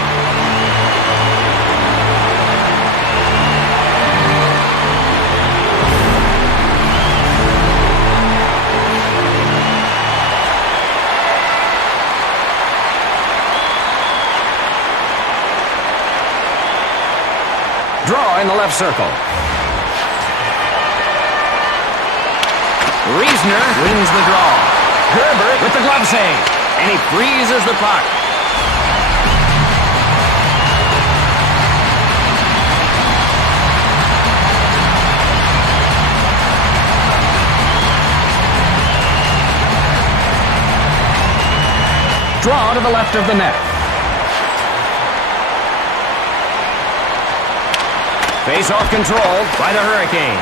Draw in the left circle. Reisner wins the draw. Gerber with the glove save. And he freezes the puck. Draw to the left of the net. Face-off controlled by the Hurricanes.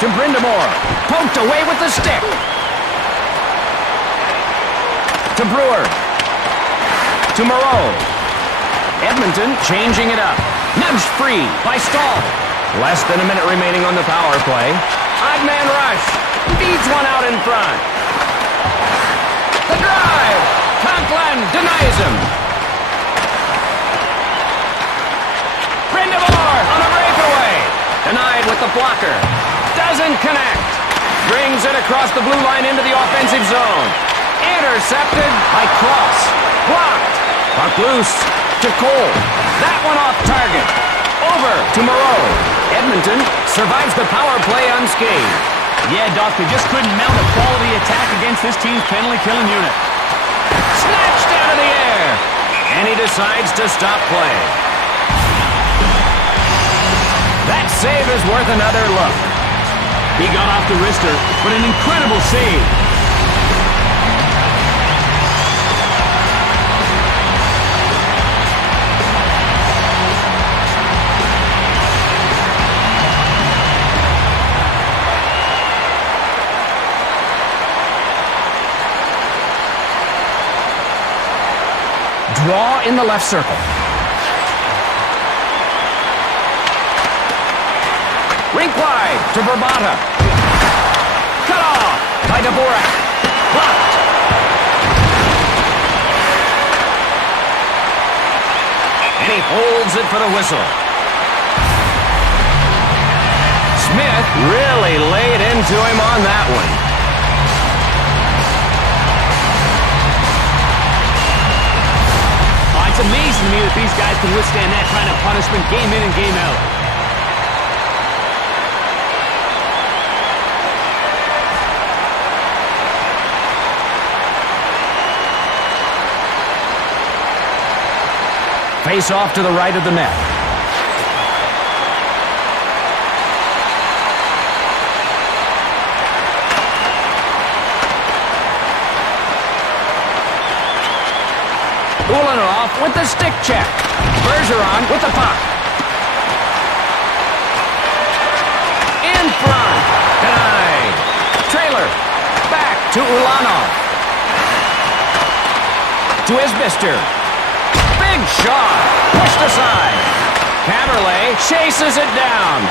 To Brindamore. Poked away with the stick. To Brewer. To Moreau. Edmonton changing it up. Nudged free by Stahl. Less than a minute remaining on the power play. Odd man rush. Feeds one out in front. The drive. Conklin denies him. Brindamore on a breakaway. Denied with the blocker. Doesn't connect. Brings it across the blue line into the offensive zone. Intercepted by Cross. Blocked. Puck loose to Cole. That one off target. Over to Moreau. Edmonton survives the power play unscathed. Yeah, Doc, they just couldn't mount a quality attack against this team's penalty-killing unit. Snatched out of the air. And he decides to stop play. That save is worth another look. He got off the wrister, but an incredible save. Draw in the left circle. Rink wide to Verbata. Cut off by Dvorak. Blocked. And he holds it for the whistle. Smith really laid into him on that one. It's amazing to me that these guys can withstand that kind of punishment game in and game out. Face off to the right of the net. Ulanov with the stick check. Bergeron with the puck. In front. Denied. Trailer. Back to Ulanov. To Isbister. Big shot. Pushed aside. Caberlet chases it down.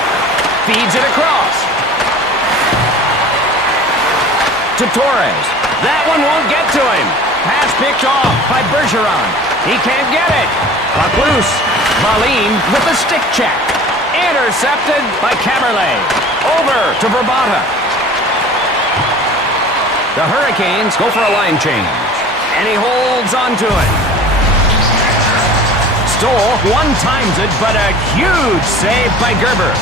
Feeds it across. To Torres. That one won't get to him. Pass picked off by Bergeron. He can't get it. Puck loose. Valine with the stick check. Intercepted by Caberlet. Over to Verbata. The Hurricanes go for a line change. And he holds on to it. Stoll one-times it, but a huge save by Gerber.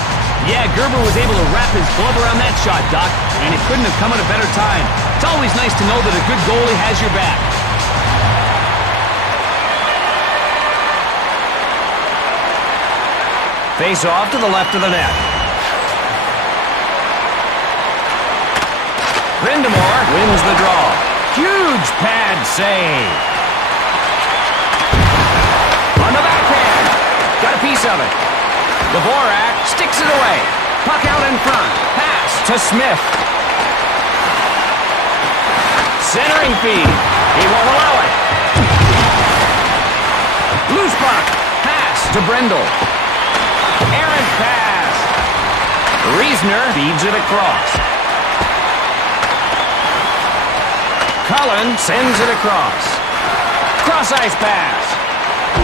Yeah, Gerber was able to wrap his glove around that shot, Doc, and it couldn't have come at a better time. It's always nice to know that a good goalie has your back. Face off to the left of the net. Brindamore wins the draw. Huge pad save. On the backhand. Got a piece of it. Dvorak sticks it away. Puck out in front. Pass to Smith. Centering feed. He won't allow it. Loose puck. Pass to Brindle. Errant pass. Riesner feeds it across. Cullen sends it across. Cross-ice pass.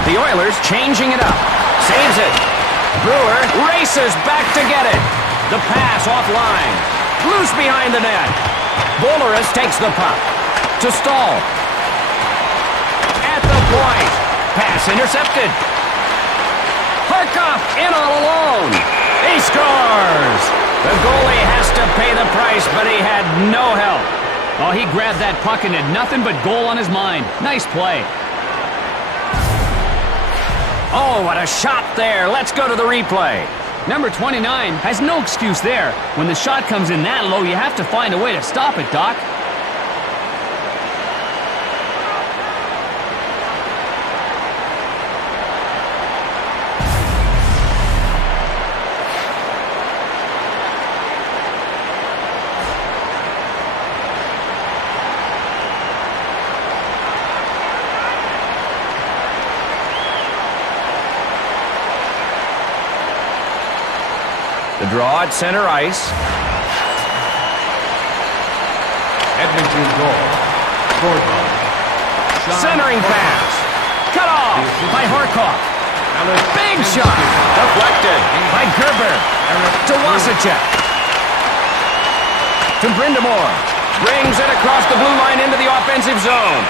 The Oilers changing it up. Saves it. Brewer races back to get it. The pass offline. Loose behind the net. Boleris takes the puck. To Stahl. At the point. Pass intercepted. Harkov in all alone. He scores. The goalie has to pay the price, but he had no help. Oh, he grabbed that puck and had nothing but goal on his mind. Nice play. Oh, what a shot there. Let's go to the replay. Number 29 has no excuse there. When the shot comes in that low, you have to find a way to stop it, Doc. The draw at center ice. Edmonton goal. Scored. Centering pass. Cut off by Horcoff. Big shot. Deflected by Gerber. To Wasicek. To Brindamore. Brings it across the blue line into the offensive zone.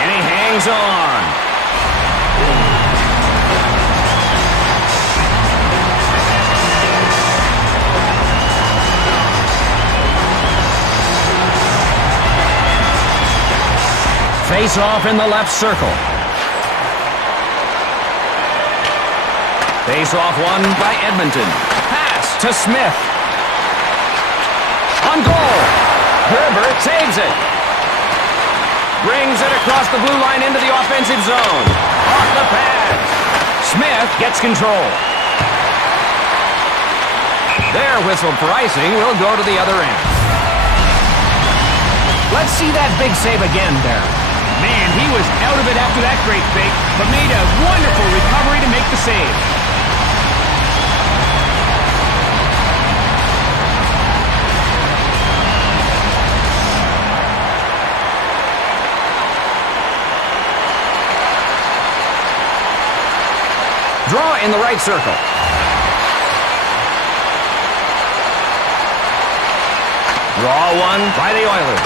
And he hangs on. Face off in the left circle. Face off won by Edmonton. Pass to Smith. On goal. Gerber saves it. Brings it across the blue line into the offensive zone. Off the pads. Smith gets control. Their whistle for icing will go to the other end. Let's see that big save again there. Man, he was out of it after that great fake, but made a wonderful recovery to make the save. Draw in the right circle. Draw won by the Oilers.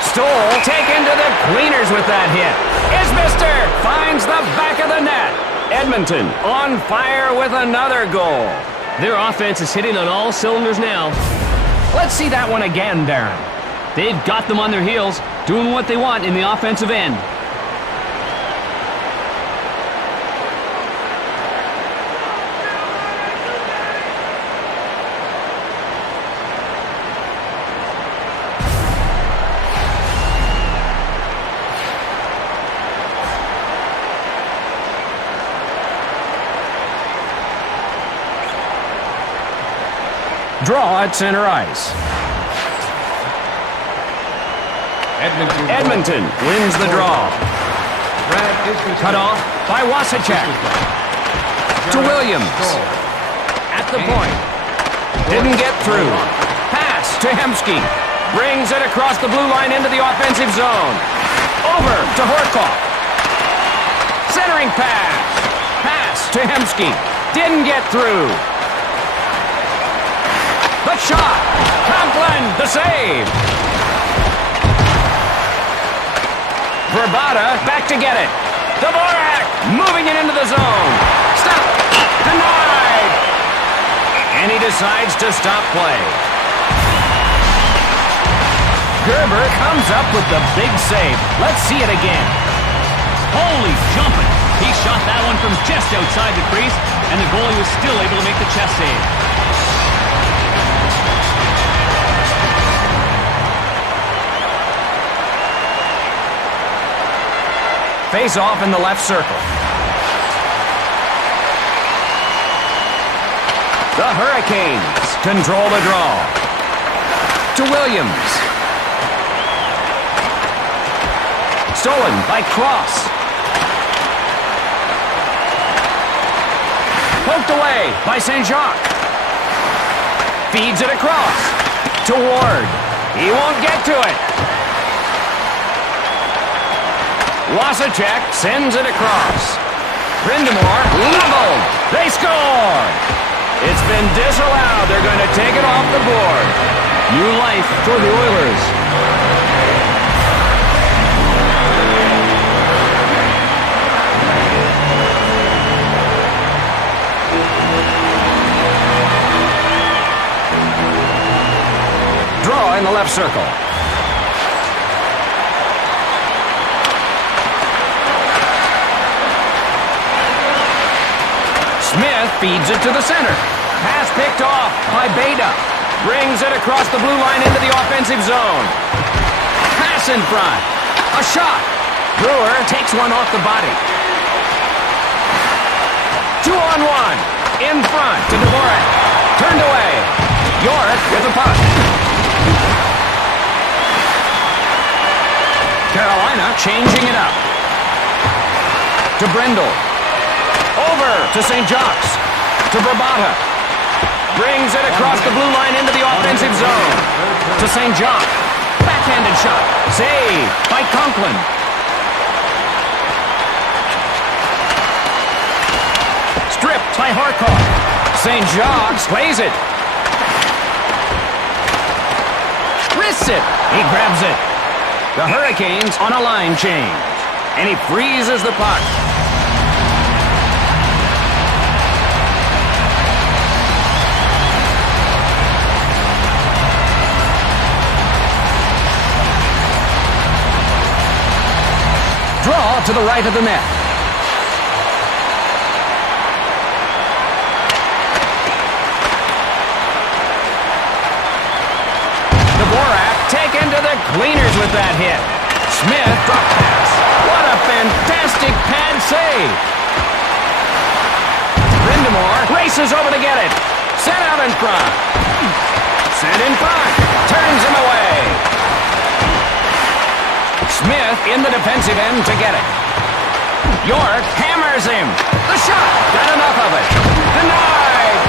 Stoll taken to the cleaners with that hit. Isbister finds the back of the net. Edmonton on fire with another goal. Their offense is hitting on all cylinders now. Let's see that one again, Darren. They've got them on their heels, doing what they want in the offensive end. Draw at center ice. Edmonton wins the draw. Cut off by Wasicek. To Williams. At the point. Didn't get through. Pass to Hemsky. Brings it across the blue line into the offensive zone. Over to Horcoff. Centering pass. Pass to Hemsky. Didn't get through. The shot. Conklin, the save. Verbata back to get it. Dvorak moving it into the zone. Stop. Denied. And he decides to stop play. Gerber comes up with the big save. Let's see it again. Holy jumping. He shot that one from just outside the crease, and the goalie was still able to make the chest save. Face off in the left circle. The Hurricanes control the draw. To Williams. Stolen by Cross. Poked away by St. Jacques. Feeds it across. To Ward. He won't get to it. Wasicek sends it across. Brindamore leveled. They score! It's been disallowed. They're going to take it off the board. New life for the Oilers. Draw in the left circle. Smith feeds it to the center. Pass picked off by Beta. Brings it across the blue line into the offensive zone. Pass in front. A shot. Brewer takes one off the body. 2-on-1. In front to Dvorak. Turned away. York with the puck. Carolina changing it up. To Brindle. Over to St. Jacques. To Brabata. Brings it across the blue line into the offensive zone. To St. Jacques. Backhanded shot. Saved by Conklin. Stripped by Harkov. St. Jacques plays it. Wrists it. He grabs it. The Hurricanes on a line change. And he freezes the puck. Draw to the right of the net. Taken to the cleaners with that hit. Smith drop pass. What a fantastic pad save. Brindamore races over to get it. Set out in front. Sent in front. Turns him away. Smith in the defensive end to get it. York hammers him. The shot. Got enough of it. Denied.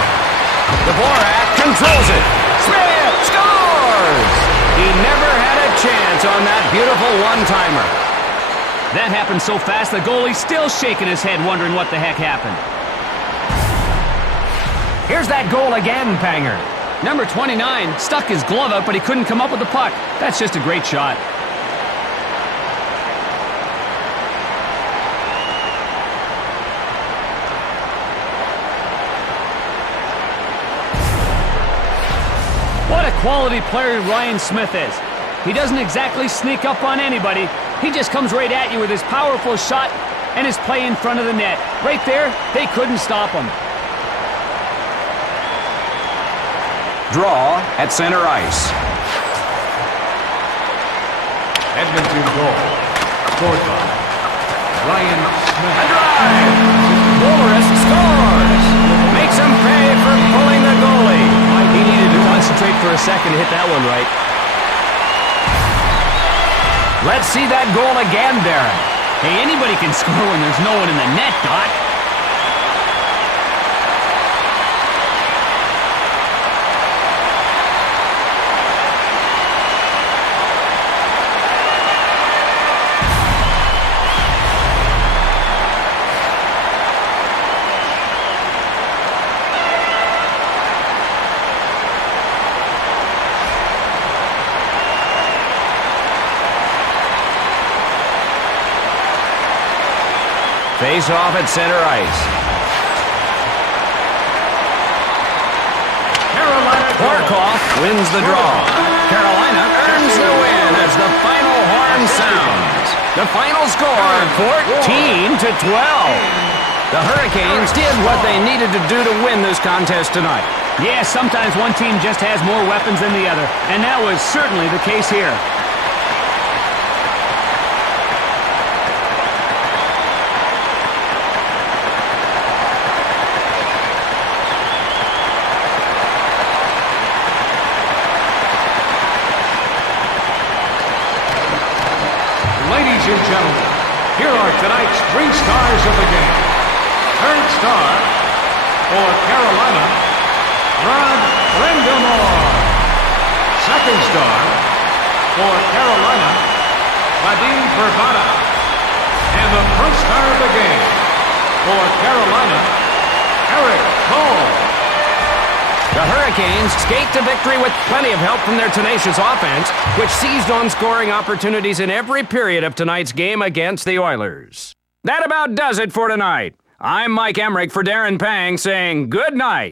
Dvorak controls it. Smith scores. He never had a chance on that beautiful one-timer. That happened so fast, the goalie's still shaking his head, wondering what the heck happened. Here's that goal again, Panger. Number 29 stuck his glove out, but he couldn't come up with the puck. That's just a great shot. What a quality player Ryan Smith is. He doesn't exactly sneak up on anybody. He just comes right at you with his powerful shot and his play in front of the net. Right there, they couldn't stop him. Draw at center ice. Edmonton goal. Scored by Ryan Smith. A drive! Boris scores! Makes him pay for pulling the goalie. He needed to concentrate for a second to hit that one right. Let's see that goal again, Darren. Hey, anybody can score when there's no one in the net, Doc. Face off at center ice. Carolina Horkoff wins the draw. Carolina earns the win as the final horn sounds. The final score, 14-12. The Hurricanes did what they needed to do to win this contest tonight. Yeah, sometimes one team just has more weapons than the other, and that was certainly the case here. Ladies and gentlemen, here are tonight's three stars of the game. Third star for Carolina, Rod Brindamore. Second star for Carolina, Vadim Brabata. And the first star of the game for Carolina, Eric Cole. The Hurricanes skate to victory with plenty of help from their tenacious offense, which seized on scoring opportunities in every period of tonight's game against the Oilers. That about does it for tonight. I'm Mike Emmerich for Darren Pang saying good night.